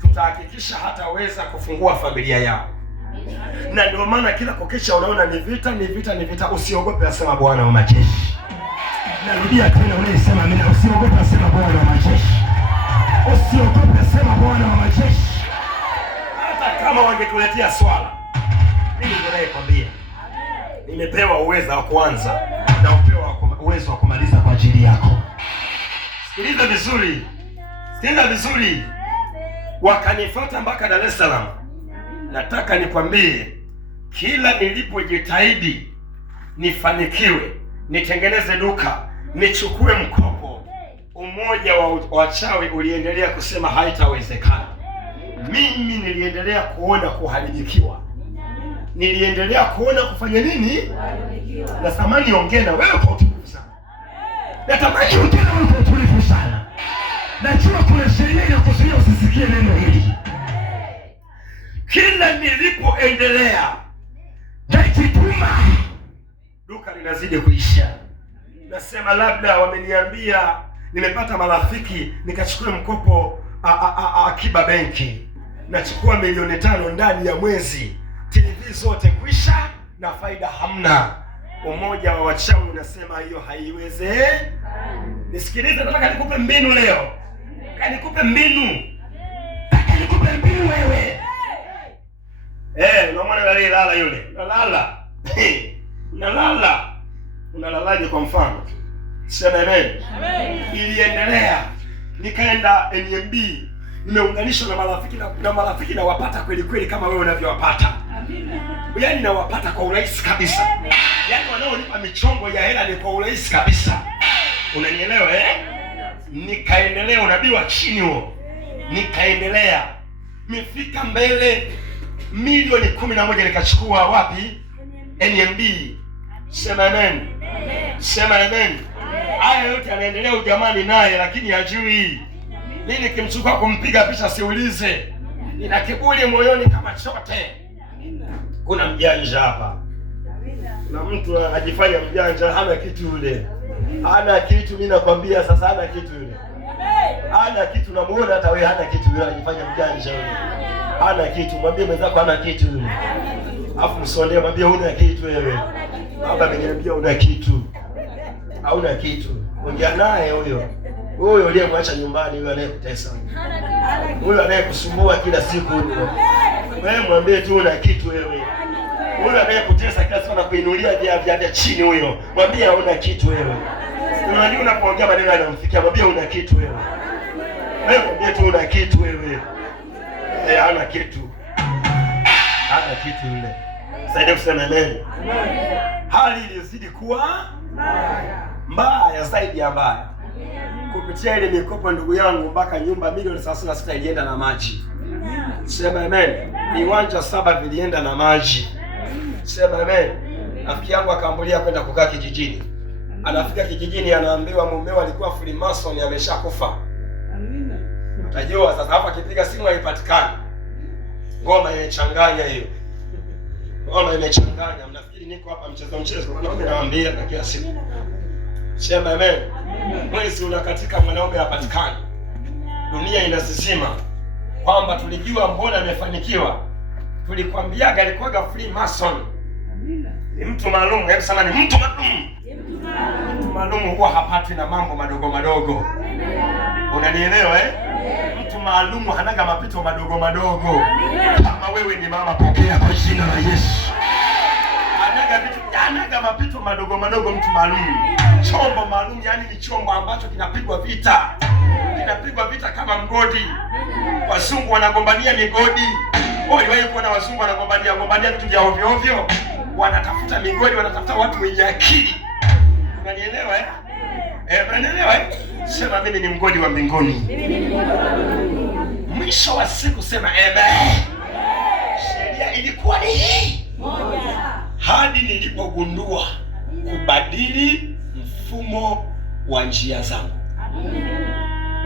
tutahakikisha hataweza kufungua familia yao. Na ndio maana kila kukicha unaona ni vita. Usiogope, asema Bwana wa majeshi. Narudia tena, unayesema amina, usiogope, asema Bwana wa majeshi. Usiogope, asema Bwana wa majeshi. Hata kama wangekuletea swala, mimi ndio nayekwambia nimepewa uwezo wa kuanza na upewa uwezo wa kumaliza kwa ajili yako. Sikiliza vizuri. Wakanifuata mpaka Dar es Salaam. Nataka nikwambie, kila nilipojitahidi nifanikiwe, nitengeneze duka, nichukue mkopo, umoja wa wachawi uliendelea kusema haitawezekana. Mimi niliendelea kuona kuharibikiwa. Niliendelea kuona kufanya nini? Na samani ongea na wewe kwa utulivu sana. Natamani ongea na wewe kwa utulivu sana. Najua kuna sheria ya kuzuia usisikie neno hili. Kila nilipoendelea najituma, duka linazidi kuisha. Nasema labda wameniambia nimepata marafiki nikachukue mkopo Akiba benki. Nachukua milioni 5 ndani ya mwezi. TV zote kuisha na faida hamna. Umoja wa wachawi unasema hiyo haiwezekani. Nisikilize, nataka nikupe mbinu leo. Nikupe mbinu wewe. Unamwona lala yule. Nalala. Unalalaje kwa mfano? Sema amen. Iliendelea. Nikaenda NMB. Nimeunganishwa na marafiki na wapata kweli kama wewe unavyowapata. Yaani nawapata kwa urahisi kabisa. Yaani wanaonipa michongo ya hela ni kwa urahisi kabisa. Unanielewa Nikaendelea, unabii wa chini huo. Nikaendelea. Nifika mbele milioni 11 nikachukua wapi? NMB. Sema amen. Haya yote anaendelea ujamani naye, lakini hajui. Mimi nikimchukua kumpiga picha siulize. Nina kiburi moyoni kama chote. Kuna mjanja hapa. Kuna mtu anajifanya mjanja, hana kitu yule. Hana kitu, mimi nakwambia sasa hana kitu yule. Hana kitu, namuona hata wewe hana kitu yule, anajifanya mjanja yule. Hana kitu, mwambie mwenzako hana kitu yule. Alafu msondee, mwambie huna kitu wewe. Baba ameniambia una kitu. Hauna kitu. Ongea naye huyo. Huyo uliyemwacha nyumbani, huyo anayekutesa. Huyo anayekusumbua kila siku huyo. Wewe mwambie tu una kitu wewe. Huyo anayekutesa kila siku na kuinulia vya chini huyo. Mwambie una kitu wewe. Unajua unapoongea maneno yanamfikia, mwambie una kitu wewe. Wewe mwambie tu una kitu wewe. Hana kitu. Hana kitu yule. Saidia kusema amen. Hali ilizidi kuwa mbaya zaidi ya mbaya. Kupitia ile mikopo ndugu yangu, mpaka nyumba milioni 36 ilienda na maji. Sema amen. Viwanja 7 vilienda na maji. Sema amen. Rafiki yangu akaambulia kwenda kukaa kijijini. Anafika kijijini anaambiwa mumeo alikuwa Freemason ameshakufa. Utajua sasa hapa akipiga simu haipatikani. Ngoma imechanganya hiyo. Mnafikiri niko hapa mchezo. Mwanaume nawaambia na kila siku. Sema amen. Mwezi unakatika, mwanaume hapatikani. Dunia inasisima kwamba tulijua mbona amefanikiwa. Tulikwambiaga alikuwa Freemason. Ni mtu maalum, hebu sema ni mtu maalum. Mtu maalum huwa hapatwi na mambo madogo. Unanielewa Mtu maalum hanaga mapito madogo. Kama wewe ni mama, pokea kwa jina la Yesu. Hanaga mapito madogo mtu maalum. Chombo maalum, yani ni chombo ambacho kinapigwa vita. Kinapigwa vita kama mgodi. Wazungu wanagombania migodi. Waliwahi kuona wazungu wanagombania vitu vya ovyo. Wanatafuta migodi, wanatafuta watu wenye akili. Unanielewa eh? Unanielewa eh? Sema mimi ni mgodi wa mbinguni. Mwisho wa siku sema amen. Sheria ilikuwa ni hii moja. Hadi nilipogundua kubadili mfumo wa njia zangu.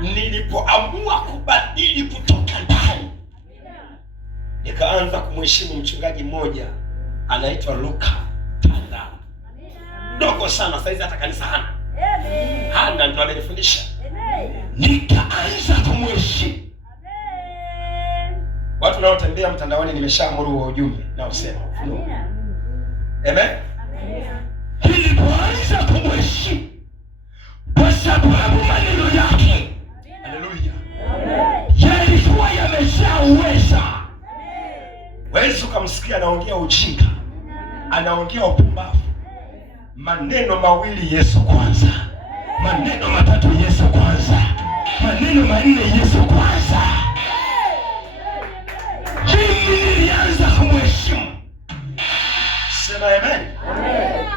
Nilipoamua kubadili kutoka ndani, nikaanza kumheshimu mchungaji mmoja anaitwa Luka Tanda. Dogo sana saizi hata kanisa hana. Hana ndo amenifundisha. Nikaanza kumheshimu. Watu naotembea mtandaoni nimeshaamuru wa ujumbe na usema. Amen. Nilipoanza kumheshimu kwa sababu maneno yake, haleluya, yalikuwa yamejaa uweza. Wewe ukamsikia anaongea ujinga, anaongea upumbavu. Maneno mawili Yesu kwanza, maneno matatu Yesu kwanza, maneno manne Yesu kwanza. Mimi nilianza kumheshimu. Sema amen.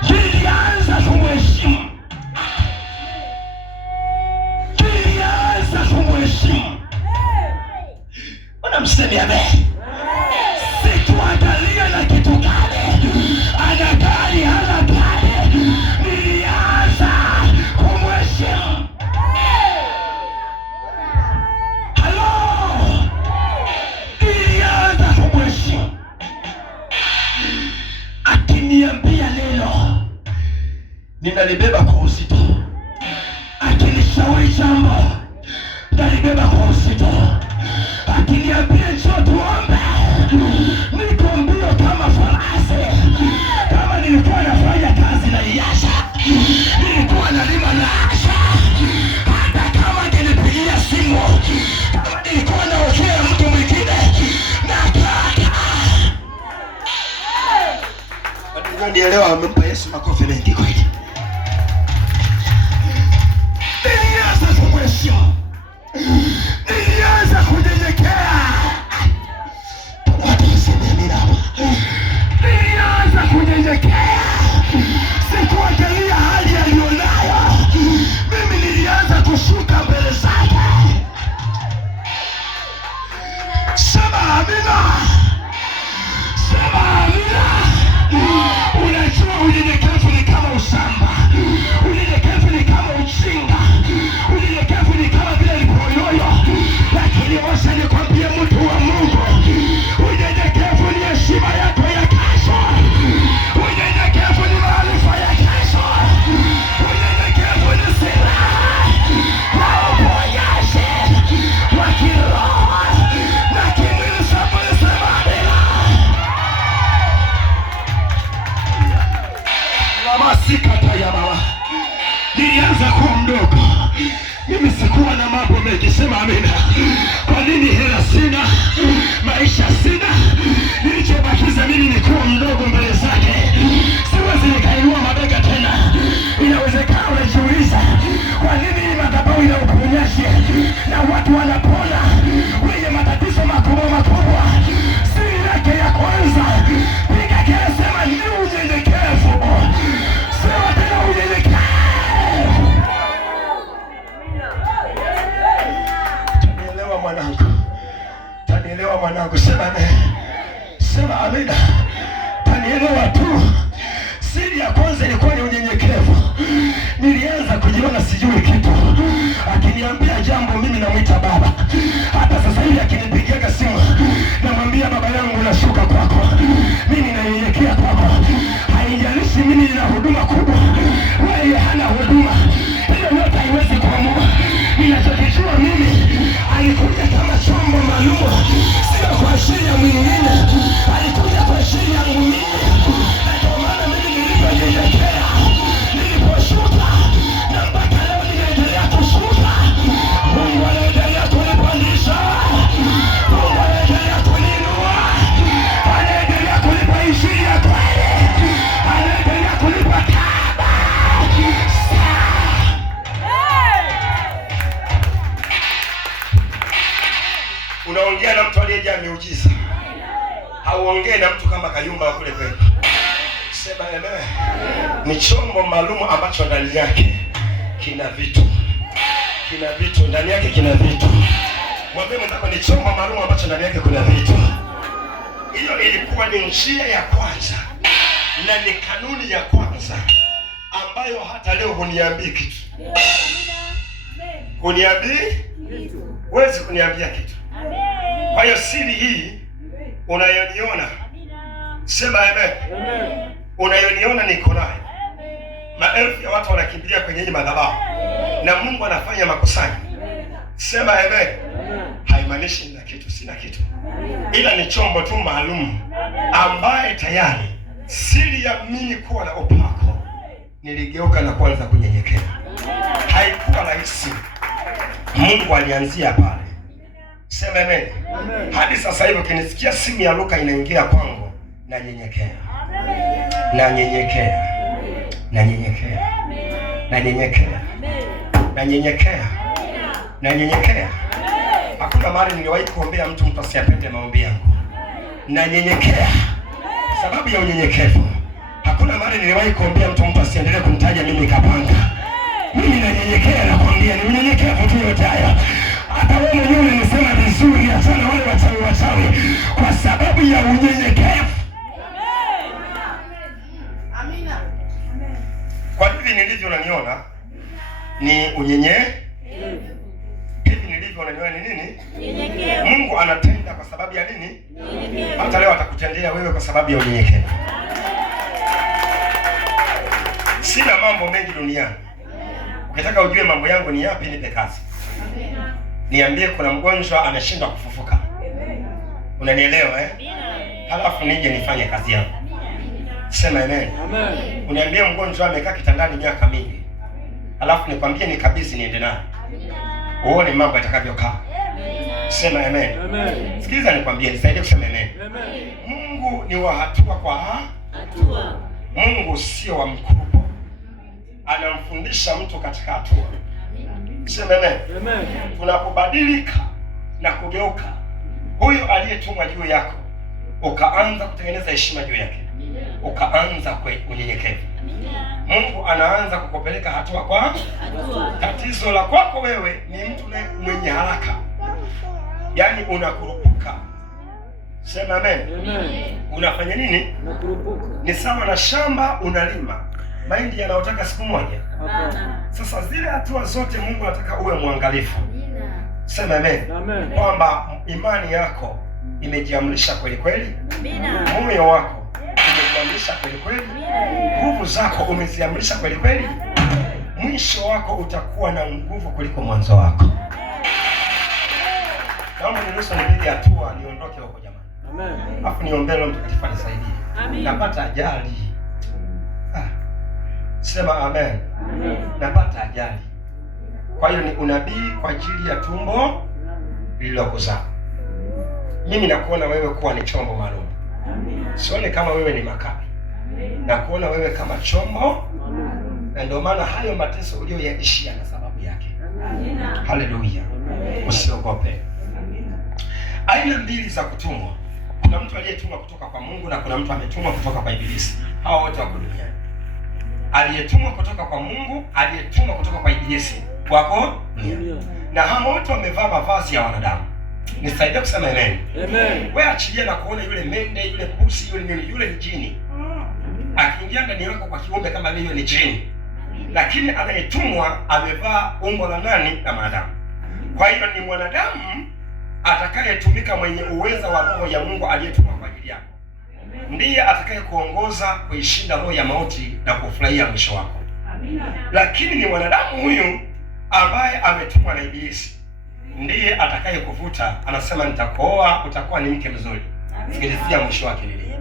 Nilianza kumheshimu. Nilianza kumheshimu. Mseme amen. Sikuangalia na kitu gani, ana gari hana gari, nilianza kumheshimu. Halo, nilianza kumheshimu. Akiniambia neno ninalibeba kwa uzito, akinishauri jambo nalibeba kwa uzito, akiniambia njoo tuombe niko mbio kama farasi. Kama nilikuwa nafanya kazi na iasha, nilikuwa nalima na asha, hata kama nilipigia simu, kama nilikuwa naokea mtu mwingine nataka. Watu nielewa, wamempa Yesu makofi mengi kweli. Nilianza kumheshimu, nilianza kunyenyekea. Nilianza kunyenyekea, sikuangalia hali aliyonayo. Mimi nilianza kushuka mbele zake. Sema amina, sema amina. Unajua unyenyekevu ni kama ushamba, unyenyekevu ni kama ujinga, unyenyekevu ni kama vile lipoyoyo. Lakini wacha nikwambie mtu wa Mungu, unyenyekevu ni heshima yako ya kesho. Unyenyekevu ni maarifa ya kesho. Unyenyekevu ni silaha na uponyaji wa kiroho na kimwili. Sema amina. Lamasikata ya baba. Nilianza kuwa mdogo, mimi sikuwa na mambo mengi. Sema amina. Kwa nini? Hela sina, maisha sina. Nilichobakiza mimi ni kuwa mdogo mbele zake. Siwezi nikainua mabega tena. Inawezekana unajiuliza kwa nini madhabahu ina uponyaji na watu wanapona wenye matatizo makubwa makubwa. Siri yake ya kwanza, piga kelele, sema ni unyenyekevu. Sema tena unyenyekevu. Tanielewa mwanangu, tanielewa mwanangu. Sema amen, sema amina. Tanielewa tu. Siri ya kwanza ilikuwa ni unyenyekevu. Nilianza kujiona sijui kitu. Akiniambia jambo mimi namwita baba. Hata sasa hivi akinipigia simu namwambia baba yangu nashuka kwako, mimi nanyenyekea kwako. Haijalishi mimi nina huduma kubwa, wewe hana huduma, hiyo yote haiwezi kuamua. Ninachokijua mimi, alikuja kama chombo maalum, sio kwa ajili ya mwingine, alikuja kwa ajili yangu mimi. Na ndio maana mimi niliponyenyekea, niliposhuka, na mpaka leo ninaendelea kushuka. Mungu anaendelea kunipandisha, Mungu anaendelea kuniinua, anaendelea kunipa injili ya kweli, anaendelea kunipa kaba. Unaongea na mtu aliyejaa miujiza. Hauongee na mtu kama Kayumba wa kule kwenu. Sema amen. Ni chombo maalum ambacho ndani yake kina vitu. Kina vitu ndani yake, kina vitu. Mwambie mwenzako ni chombo maalum ambacho ndani yake kuna vitu. Hiyo ilikuwa ni njia ya kwanza na ni kanuni ya kwanza ambayo hata leo huniambii kitu. Huniambii kitu. Huwezi kuniambia kitu. Kwa hiyo siri hii unayoniona, sema amen. Unayoniona niko nayo. Maelfu ya watu wanakimbilia kwenye hii madhabahu na Mungu anafanya makusanyo. Sema amen. Haimaanishi nina kitu, sina kitu, ila ni chombo tu maalum ambaye tayari siri ya mimi kuwa na upako niligeuka na kuanza kunyenyekea. Haikuwa rahisi. Mungu alianzia pale. Sema amen. Hadi sasa hivi ukinisikia simu ya Luka inaingia kwangu, nanyenyekea. Nanyenyekea. Nanyenyekea. Nanyenyekea. Nanyenyekea. Nanyenyekea. Hakuna mahali niliwahi kuombea mtu asiyapende maombi yangu. Nanyenyekea sababu ya unyenyekevu. Hakuna mahali niliwahi kuombea mtu asiendelee kumtaja mimi kapanga. Mimi nanyenyekea na kuambia ni unyenyekevu tu yote haya. Hata wewe mwenyewe unanisema vizuri, achana wale wachawi kwa sababu ya unyenyekevu. Amina. Kwa hivi nilivyo unaniona ni unyenyekevu. Hivi nilivyo unaniona ni nini? Unyenyekevu. Mungu anatenda kwa sababu ya nini? Unyenyekevu. Hata leo atakutendea wewe kwa sababu ya unyenyekevu. Sina mambo mengi duniani. Ukitaka ujue mambo yangu ni yapi, nipe kazi. Niambie kuna mgonjwa ameshindwa kufufuka. Unanielewa eh? Halafu nije nifanye kazi yangu. Sema amen. Amen. Uniambie mgonjwa amekaa kitandani miaka mingi. Halafu nikwambie nikabidhi niende naye. Uone mambo yatakavyokaa. Sema amen. Amen. Sikiliza nikwambie, nisaidie kusema amen. Amen. Mungu ni wa hatua kwa hatua. Mungu sio wa mkurupo. Anamfundisha mtu katika hatua. Sema amen. Amen. Tunapobadilika na kugeuka, huyo aliyetumwa juu yako ukaanza kutengeneza heshima juu yake, ukaanza kwa unyenyekevu, Mungu anaanza kukupeleka hatua kwa hatua. Tatizo la kwako wewe ni mtu mwenye haraka, yaani unakurupuka. Sema amen. Amen. Unafanya nini? Unakurupuka. Ni sawa na shamba unalima, mahindi yanaotaka siku moja. Sasa zile hatua zote Mungu anataka uwe mwangalifu. Sema amen. Amen. Kwamba imani yako imejiamrisha kweli kweli. Moyo wako umejiamrisha kweli kweli. Nguvu zako umeziamrisha kweli kweli. Mwisho wako utakuwa na nguvu kuliko mwanzo wako. Naomba niruhusu nipige hatua niondoke huko jamani. Amen. Afu niombee Roho Mtakatifu anisaidie. Amen. Napata ajali. Sema amen. Amen. Napata ajali. Kwa hiyo ni unabii kwa ajili ya tumbo lililokuzaa. Mimi nakuona wewe kuwa ni chombo maalum. Sione kama wewe ni makapi. Nakuona wewe kama chombo. Na ndio maana hayo mateso uliyoyaishi yana sababu yake. Haleluya. Usiogope. Aina mbili za kutumwa. Kuna mtu aliyetumwa kutoka kwa Mungu na kuna mtu ametumwa kutoka kwa Ibilisi. Hao wote wako duniani. Aliyetumwa kutoka kwa Mungu, aliyetumwa kutoka kwa Ibilisi wako duniani. Na hao wote wamevaa mavazi ya wanadamu. Nisaidie kusema amen. Amen. Wewe achilia na kuona yule mende, yule pusi, yule ni jini. Akiingia ndani yako kwa kiumbe kama vile ni jini. Lakini anayetumwa amevaa umbo la nani? La mwanadamu. Kwa hiyo ni mwanadamu atakayetumika mwenye uweza wa roho ya Mungu aliyetumwa kwa ajili yako. Ndiye atakaye kuongoza kuishinda roho ya mauti na kufurahia mwisho wako. Amina. Lakini ni mwanadamu huyu ambaye ametumwa na Ibilisi ndiye atakaye kuvuta, anasema nitakuoa, utakuwa ni mke mzuri. Sikilizia mwisho wake nini?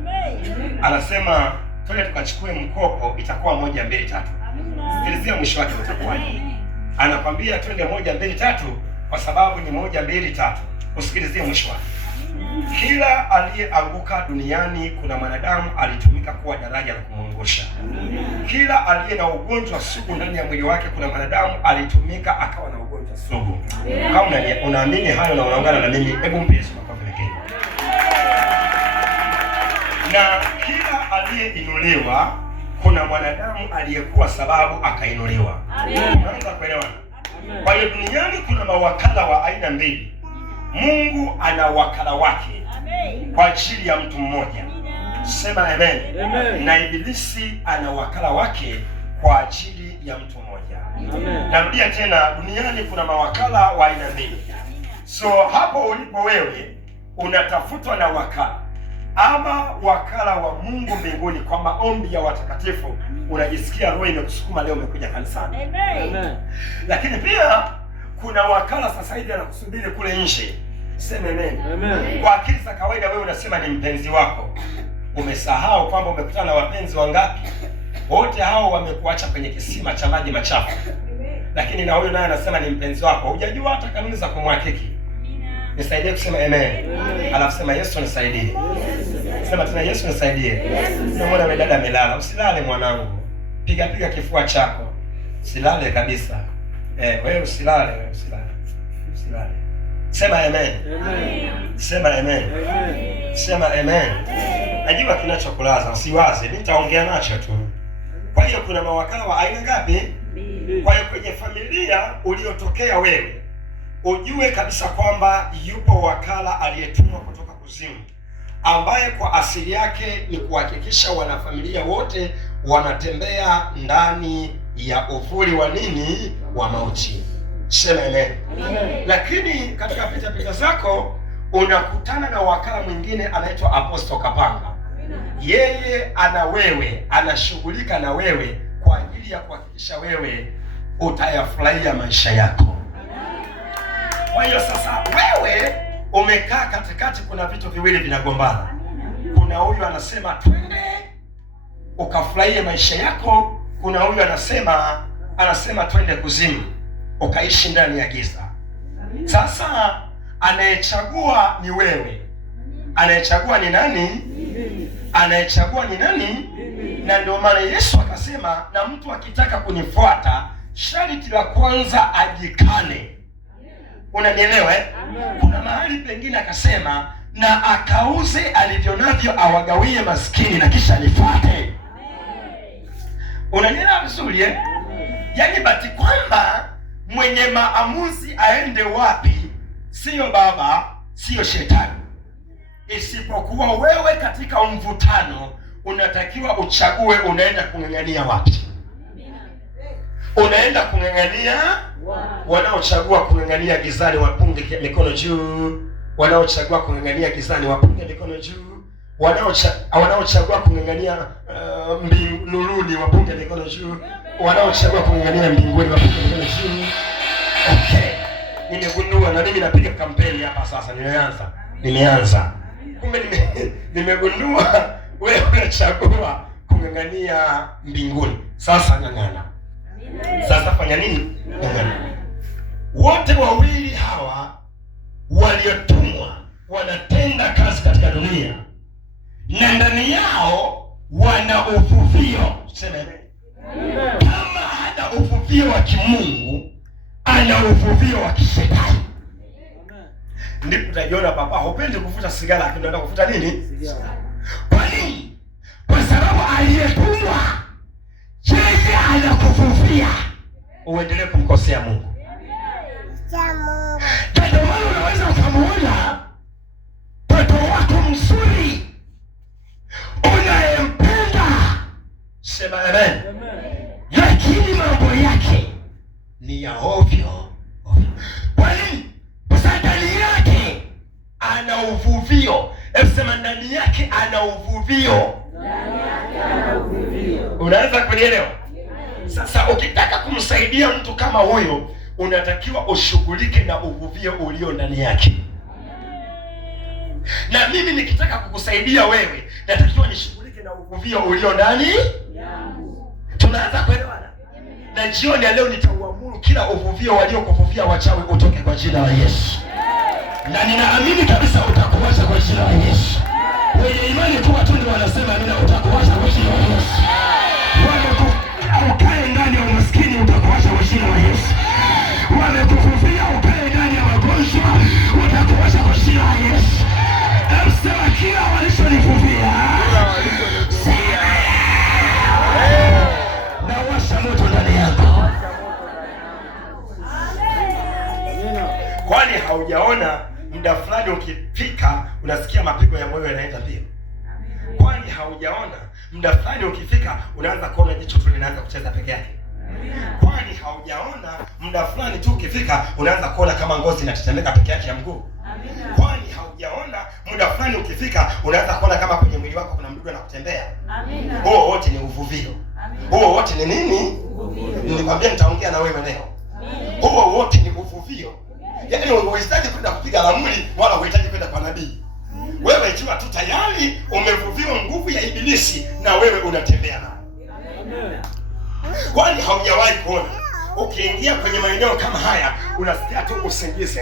Anasema twende tukachukue mkopo, itakuwa 1 2 3. Sikilizia mwisho wake utakuwaje? Anakwambia twende 1 2 3 kwa sababu ni 1 2 3. Usikilizie mwisho wake. Kila aliyeanguka duniani kuna mwanadamu alitumika kuwa daraja la kumwangusha. Kila aliye na ugonjwa sugu ndani ya mwili wake kuna mwanadamu alitumika akawa na ugonjwa sugu. Kama unaamini hayo na unaungana na mimi, hebu mpe Yesu makofi mengi. Na kila aliyeinuliwa, kuna mwanadamu aliyekuwa sababu akainuliwa. Unaanza kuelewana? Kwa hiyo duniani kuna mawakala wa aina mbili. Mungu ana wakala wake kwa ajili ya mtu mmoja. Sema amen. Na Ibilisi ana wakala wake kwa ajili ya mtu mmoja. Narudia tena, duniani kuna mawakala wa aina mbili. So hapo ulipo wewe unatafutwa na wakala, ama wakala wa Mungu mbinguni kwa maombi ya watakatifu. Unajisikia roho imekusukuma leo umekuja kanisani. Amen. Lakini pia kuna wakala sasa hivi anakusubiri kule nje. Sema amen. Kwa akili za kawaida wewe unasema ni mpenzi wako. Umesahau kwamba umekutana na wapenzi wangapi? Wote hao wamekuacha kwenye kisima cha maji machafu. Lakini na huyo naye anasema ni mpenzi wako. Hujajua hata kanuni za kumhakiki. Nisaidie kusema amen. Alafu sema Yesu nisaidie. Sema tena Yesu nisaidie. Unamwona wewe dada amelala. Usilale mwanangu. Piga kifua chako. Usilale kabisa. Wewe usilale, Usilale. Sema amen. Sema amen. Sema amen. Najua kinachokulaza, usiwaze, nitaongea nacho tu. Kwa hiyo kuna mawakala wa aina ngapi? Kwa hiyo kwenye familia uliotokea wewe, ujue kabisa kwamba yupo wakala aliyetumwa kutoka kuzimu, ambaye kwa asili yake ni kuhakikisha wanafamilia wote wanatembea ndani ya uvuli wa nini? Wa mauti. Sema amen. Lakini katika pita zako unakutana na wakala mwingine anaitwa Apostle Kapanga. Yeye ana wewe, anashughulika na wewe kwa ajili ya kuhakikisha wewe utayafurahia maisha yako. Kwa hiyo sasa wewe umekaa katikati, kuna vitu viwili vinagombana. Kuna huyu anasema twende ukafurahie maisha yako, kuna huyu anasema twende kuzimu ukaishi ndani ya giza. Sasa anayechagua ni wewe. Anayechagua ni nani? Anayechagua ni nani? Na ndio maana Yesu akasema, na mtu akitaka kunifuata sharti la kwanza ajikane. Unanielewa eh? Kuna mahali pengine akasema, na akauze alivyo navyo awagawie maskini na kisha nifuate. Unanielewa vizuri eh? Yaani bati kwamba mwenye maamuzi aende wapi sio baba, sio shetani, isipokuwa wewe. Katika mvutano unatakiwa uchague unaenda kung'ang'ania wapi. Unaenda kung'ang'ania, wanaochagua kung'ang'ania gizani wapunge mikono juu. Wanaochagua kung'ang'ania gizani wapunge mikono juu. Wanaochagua kung'ang'ania nuruni wapunge mikono juu. Wanaochagua kung'ang'ania mbinguni wapunge mikono juu. Okay. Nimegundua na mimi napiga kampeni hapa sasa, nimeanza. Kumbe nimegundua wewe unachagua kung'ang'ania mbinguni. Sasa ng'ang'ana. Sasa fanya nini? Ng'ang'ana. Wote wawili hawa waliotumwa wanatenda kazi katika dunia, na ndani yao wana uvuvio. Sema amen. Kama hana uvuvio wa kimungu, ana uvuvio wa kishetani. Ndipo utajiona papa hupendi kuvuta sigara, lakini unataka kuvuta nini? Kwa nini? Kwa sababu aliyetumwa yeye anakuvuvia uendelee kumkosea Mungu. Ndio maana unaweza ukamuona mtoto wako mzuri unayempenda, sema amen, lakini mambo yake ni ya ovyo. Kwa nini? Kwa sababu ndani yake ana uvuvio. Sema ndani yake ana uvuvio. Unaweza kunielewa? Sasa ukitaka kumsaidia mtu kama huyo, unatakiwa ushughulike na uvuvio ulio ndani yake. Na mimi nikitaka kukusaidia wewe, natakiwa nishughulike na uvuvio ulio ndani yangu. Tunaanza kuelewana? Na jioni ya leo nitauamuru kila uvuvio waliokuvuvia wachawi utoke kwa jina la Yesu. Na ninaamini kabisa utakuacha kwa jina la Yesu. Wenye imani kubwa tu ndio wanasema mimi utakuacha kwa jina la Yesu. Ukae ndani ya umaskini, utakuacha kwa jina la Yesu. Wamekuvuvia ukae ndani ya magonjwa, utakuacha kwa jina la Yesu. Sema kila walichonivuvia mapigo ya moyo yanaenda mbio. Kwani haujaona muda fulani ukifika unaanza kuona jicho tu linaanza kucheza peke yake? Kwani haujaona muda fulani tu ukifika unaanza kuona kama ngozi inatetemeka peke yake ya mguu? Kwani haujaona muda fulani ukifika unaanza kuona kama kwenye mwili wako kuna mdudu anakutembea? Huo wote ni uvuvio. Huo wote ni nini? Nilikwambia nitaongea na wewe leo. Huo wote ni uvuvio. Yaani unahitaji kwenda kupiga ramli wala unahitaji kwenda kwa nabii. Wewe ikiwa tu tayari umevuviwa nguvu ya ibilisi na wewe unatembea nayo. Kwani haujawahi kuona ukiingia kwenye maeneo kama haya unasikia tu usingizi,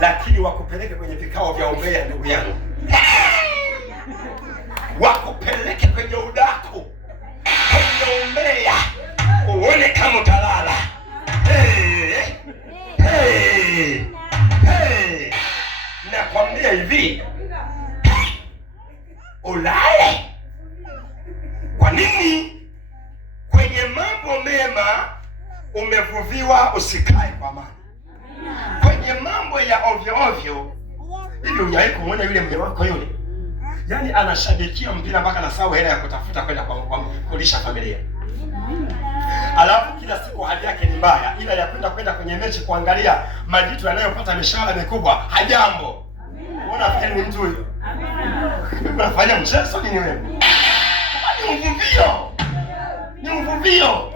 lakini wakupeleke kwenye vikao vya umbea, ndugu yangu, wakupeleke kwenye udaku, kwenye umbea, uone kama utalala. Nakwambia hivi, ulale. Kwa nini? Kwenye mambo mema umevuviwa, usikae kwa amani. Kwenye mambo ya ovyo ovyo, ili ujawahi kumwona yule mume wako yule, yaani anashabikia mpira mpaka anasahau hela ya kutafuta kwenda kwa kulisha familia. Alafu kila siku hali yake ni mbaya, ila ya kwenda kwenye mechi kuangalia majitu yanayopata mishahara mikubwa hajambo. Unafikiri ni mtu huyo? Unafanya mchezo nini wewe? Ni uvuvio. Ni uvuvio.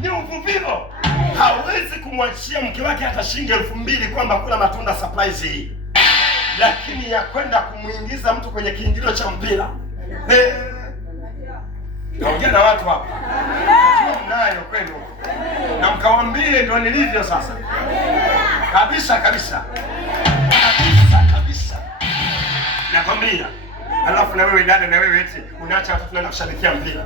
Ni uvuvio. Hawezi kumwachia mke wake hata shilingi 2000 kwamba kula matunda surprise hii. Lakini ya kwenda kumuingiza mtu kwenye kiingilio cha mpira. Naongea na watu hapa. Nayo kwenu. Na mkawaambie ndio nilivyo sasa. Kabisa kabisa. Kabisa. Nakwambia. Alafu na wewe dada, na wewe eti unaacha watu tunaenda kushabikia mpira.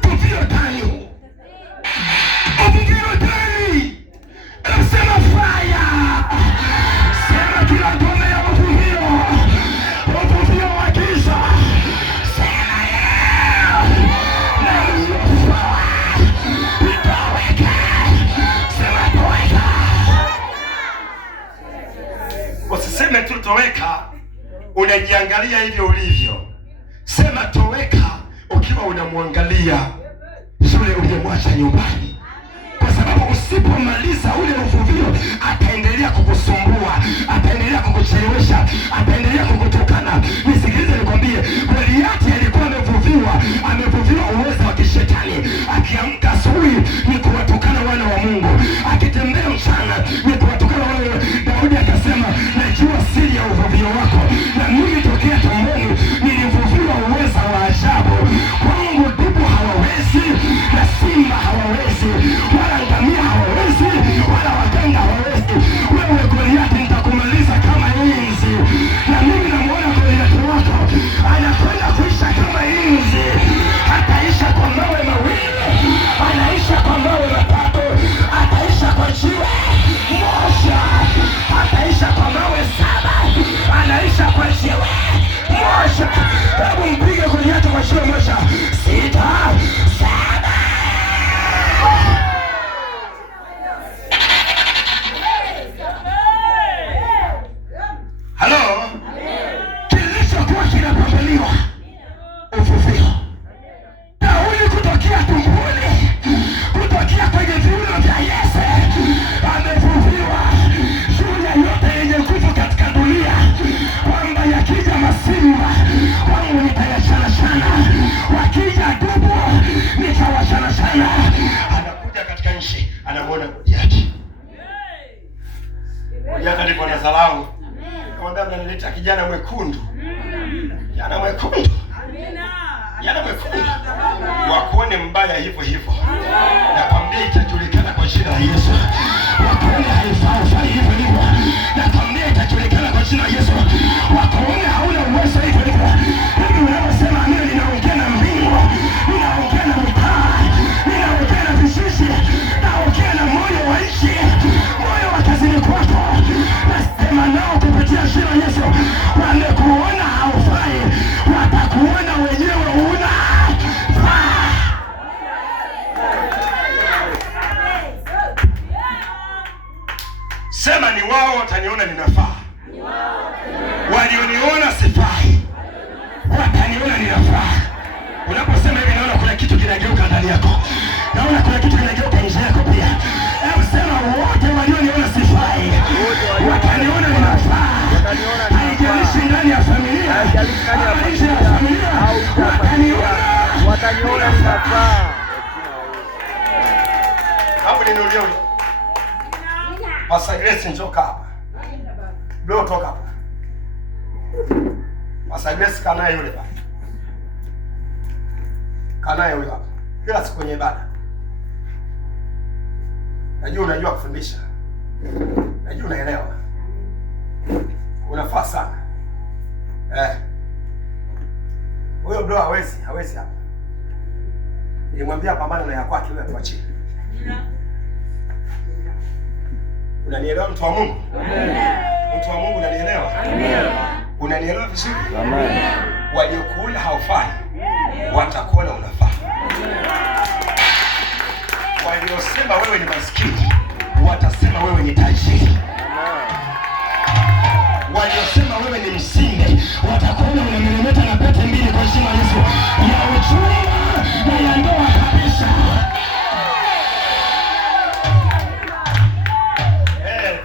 Tupio tani. Tupio tani. Sema fire. Sema kila ngome ya uvuvio. Uvuvio wa giza. Sema yeah. Usiseme tu toweka unajiangalia hivyo ulivyo. Sema toweka ukiwa unamwangalia yule uliyemwacha nyumbani, kwa sababu usipomaliza ule uvuvio ataendelea kukusumbua, ataendelea kukuchelewesha, ataendelea kukutukana. Nisikilize nikwambie, Goliathi alikuwa amevuviwa uwezo wa kishetani. Akiamka asubuhi ni kuwatukana wana wa Mungu, akitembea mchana ni kuwatukana wana wa Mungu. Daudi akasema, najua siri ya uvuvio wako, na mimi tokea tumboni nilivuviwa uwezo wa ajabu. Kwangu dubu hawawezi, na simba hawawezi, wala ngamia hawawezi, wala waganga hawawezi. Wewe Goliathi nitakumaliza kama inzi. Na mimi namuona Goliathi wako anakwenda kuisha kama inzi. Hataisha kwa mawe mawili, anaisha kwa mawe matatu, ataisha kwa jiwe moja, ataisha kwa mawe 7, anaisha kwa jiwe moja. Hebu mpige Goliathi kwa jiwe moja. 6, 7. Halo? Kilichokuwa kinapambaniwa uvuvio. Daudi kutokea tumboni, kutokea kwenye viuno vya Yese, amevuviwa juu ya yote yenye nguvu katika dunia, kwamba yakija masimba kwangu nitayachana chana, wakija dubu nitawachana chana. Anakuja katika nchi, anamwona Goliathi. Goliathi alikuwa na dharau. Akamwambia, mnanileta kijana mwekundu. Kijana mwekundu. Kijana mwekundu. Wakuone mbaya hivyo hivyo. Nakwambia itajulikana kwa jina la Yesu. Wakuone haifai hivyo hivyo. Nakwambia itajulikana kwa jina la Yesu. Wakuone hauna uwezo hivyo hivyo. Hivi unaposema mimi ninaongea na mbingu, ninaongea na mitaa, ninaongea na vijiji, naongea na moyo wa nchi, moyo wa kazini kwako. Nasema nao kupitia jina la Yesu. Wamekuona haufai, watakuona wenyewe una. Sema ni wao wataniona ninafaa. Walioniona sifai wataniona ninafaa. Unaposema hivi naona kuna kitu kinageuka ndani yako. Naona kuna kitu kinageuka nje yako pia. Hebu sema wote walioniona sifai wataniona ninafaa. Haijalishi ndani ya familia, nje ya familia, wataniona ninafaa. Hapo ni ndio leo. Pastor Grace njoka hapa. Leo toka hapa. Pastor Grace kana yule hapa. Kana yule hapa. Kila siku kwenye ibada. Najua unajua kufundisha. Najua unaelewa. Unafaa sana. Huyo bro hawezi hapa. Nilimwambia pambana na ya kwake wewe tuachie. Unanielewa mtu wa Mungu? Amen. Mtu wa Mungu unanielewa? Amen. Unanielewa vizuri? Amen. Waliokuona haufai watakuona unafaa. Waliosema wewe ni maskini watasema wewe ni tajiri. Waliosema wewe ni msinde watakuona unameremeta na pete mbili kwa jina la Yesu ya uchumba na ya ndoa kabisa.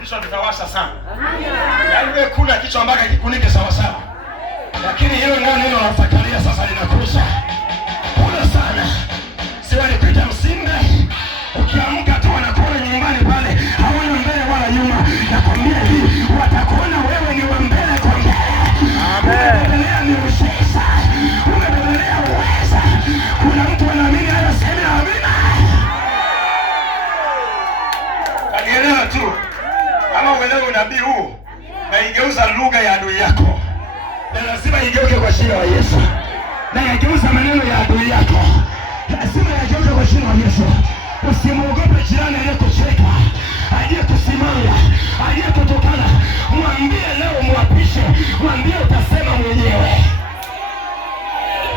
Kichwa kitawasha sana. Yaani wewe kuna kichwa ambacho kikunike sawa sawa. Lakini hilo ndio neno la Zakaria sasa linakuja. Kuna sana. Sio alipita msimbe. Ukiamka tu wanakuona nyumbani pale, hawana mbele wala nyuma. Nakwambia hivi, watakuona wewe ni wa mbele kwa mbele. Amen. Unaendelea ni ushesa. Unaendelea uweza. Kuna mtu anaamini haya sema amina. Kanielewa tu. Kama uelewe unabii huu na igeuza lugha ya adui yako. Na lazima igeuke kwa jina la Yesu. Na igeuza maneno ya adui yako. Lazima igeuke kwa jina la Yesu. Usimwogope jirani aliyekucheka, aliyekusimama, aliyekutoa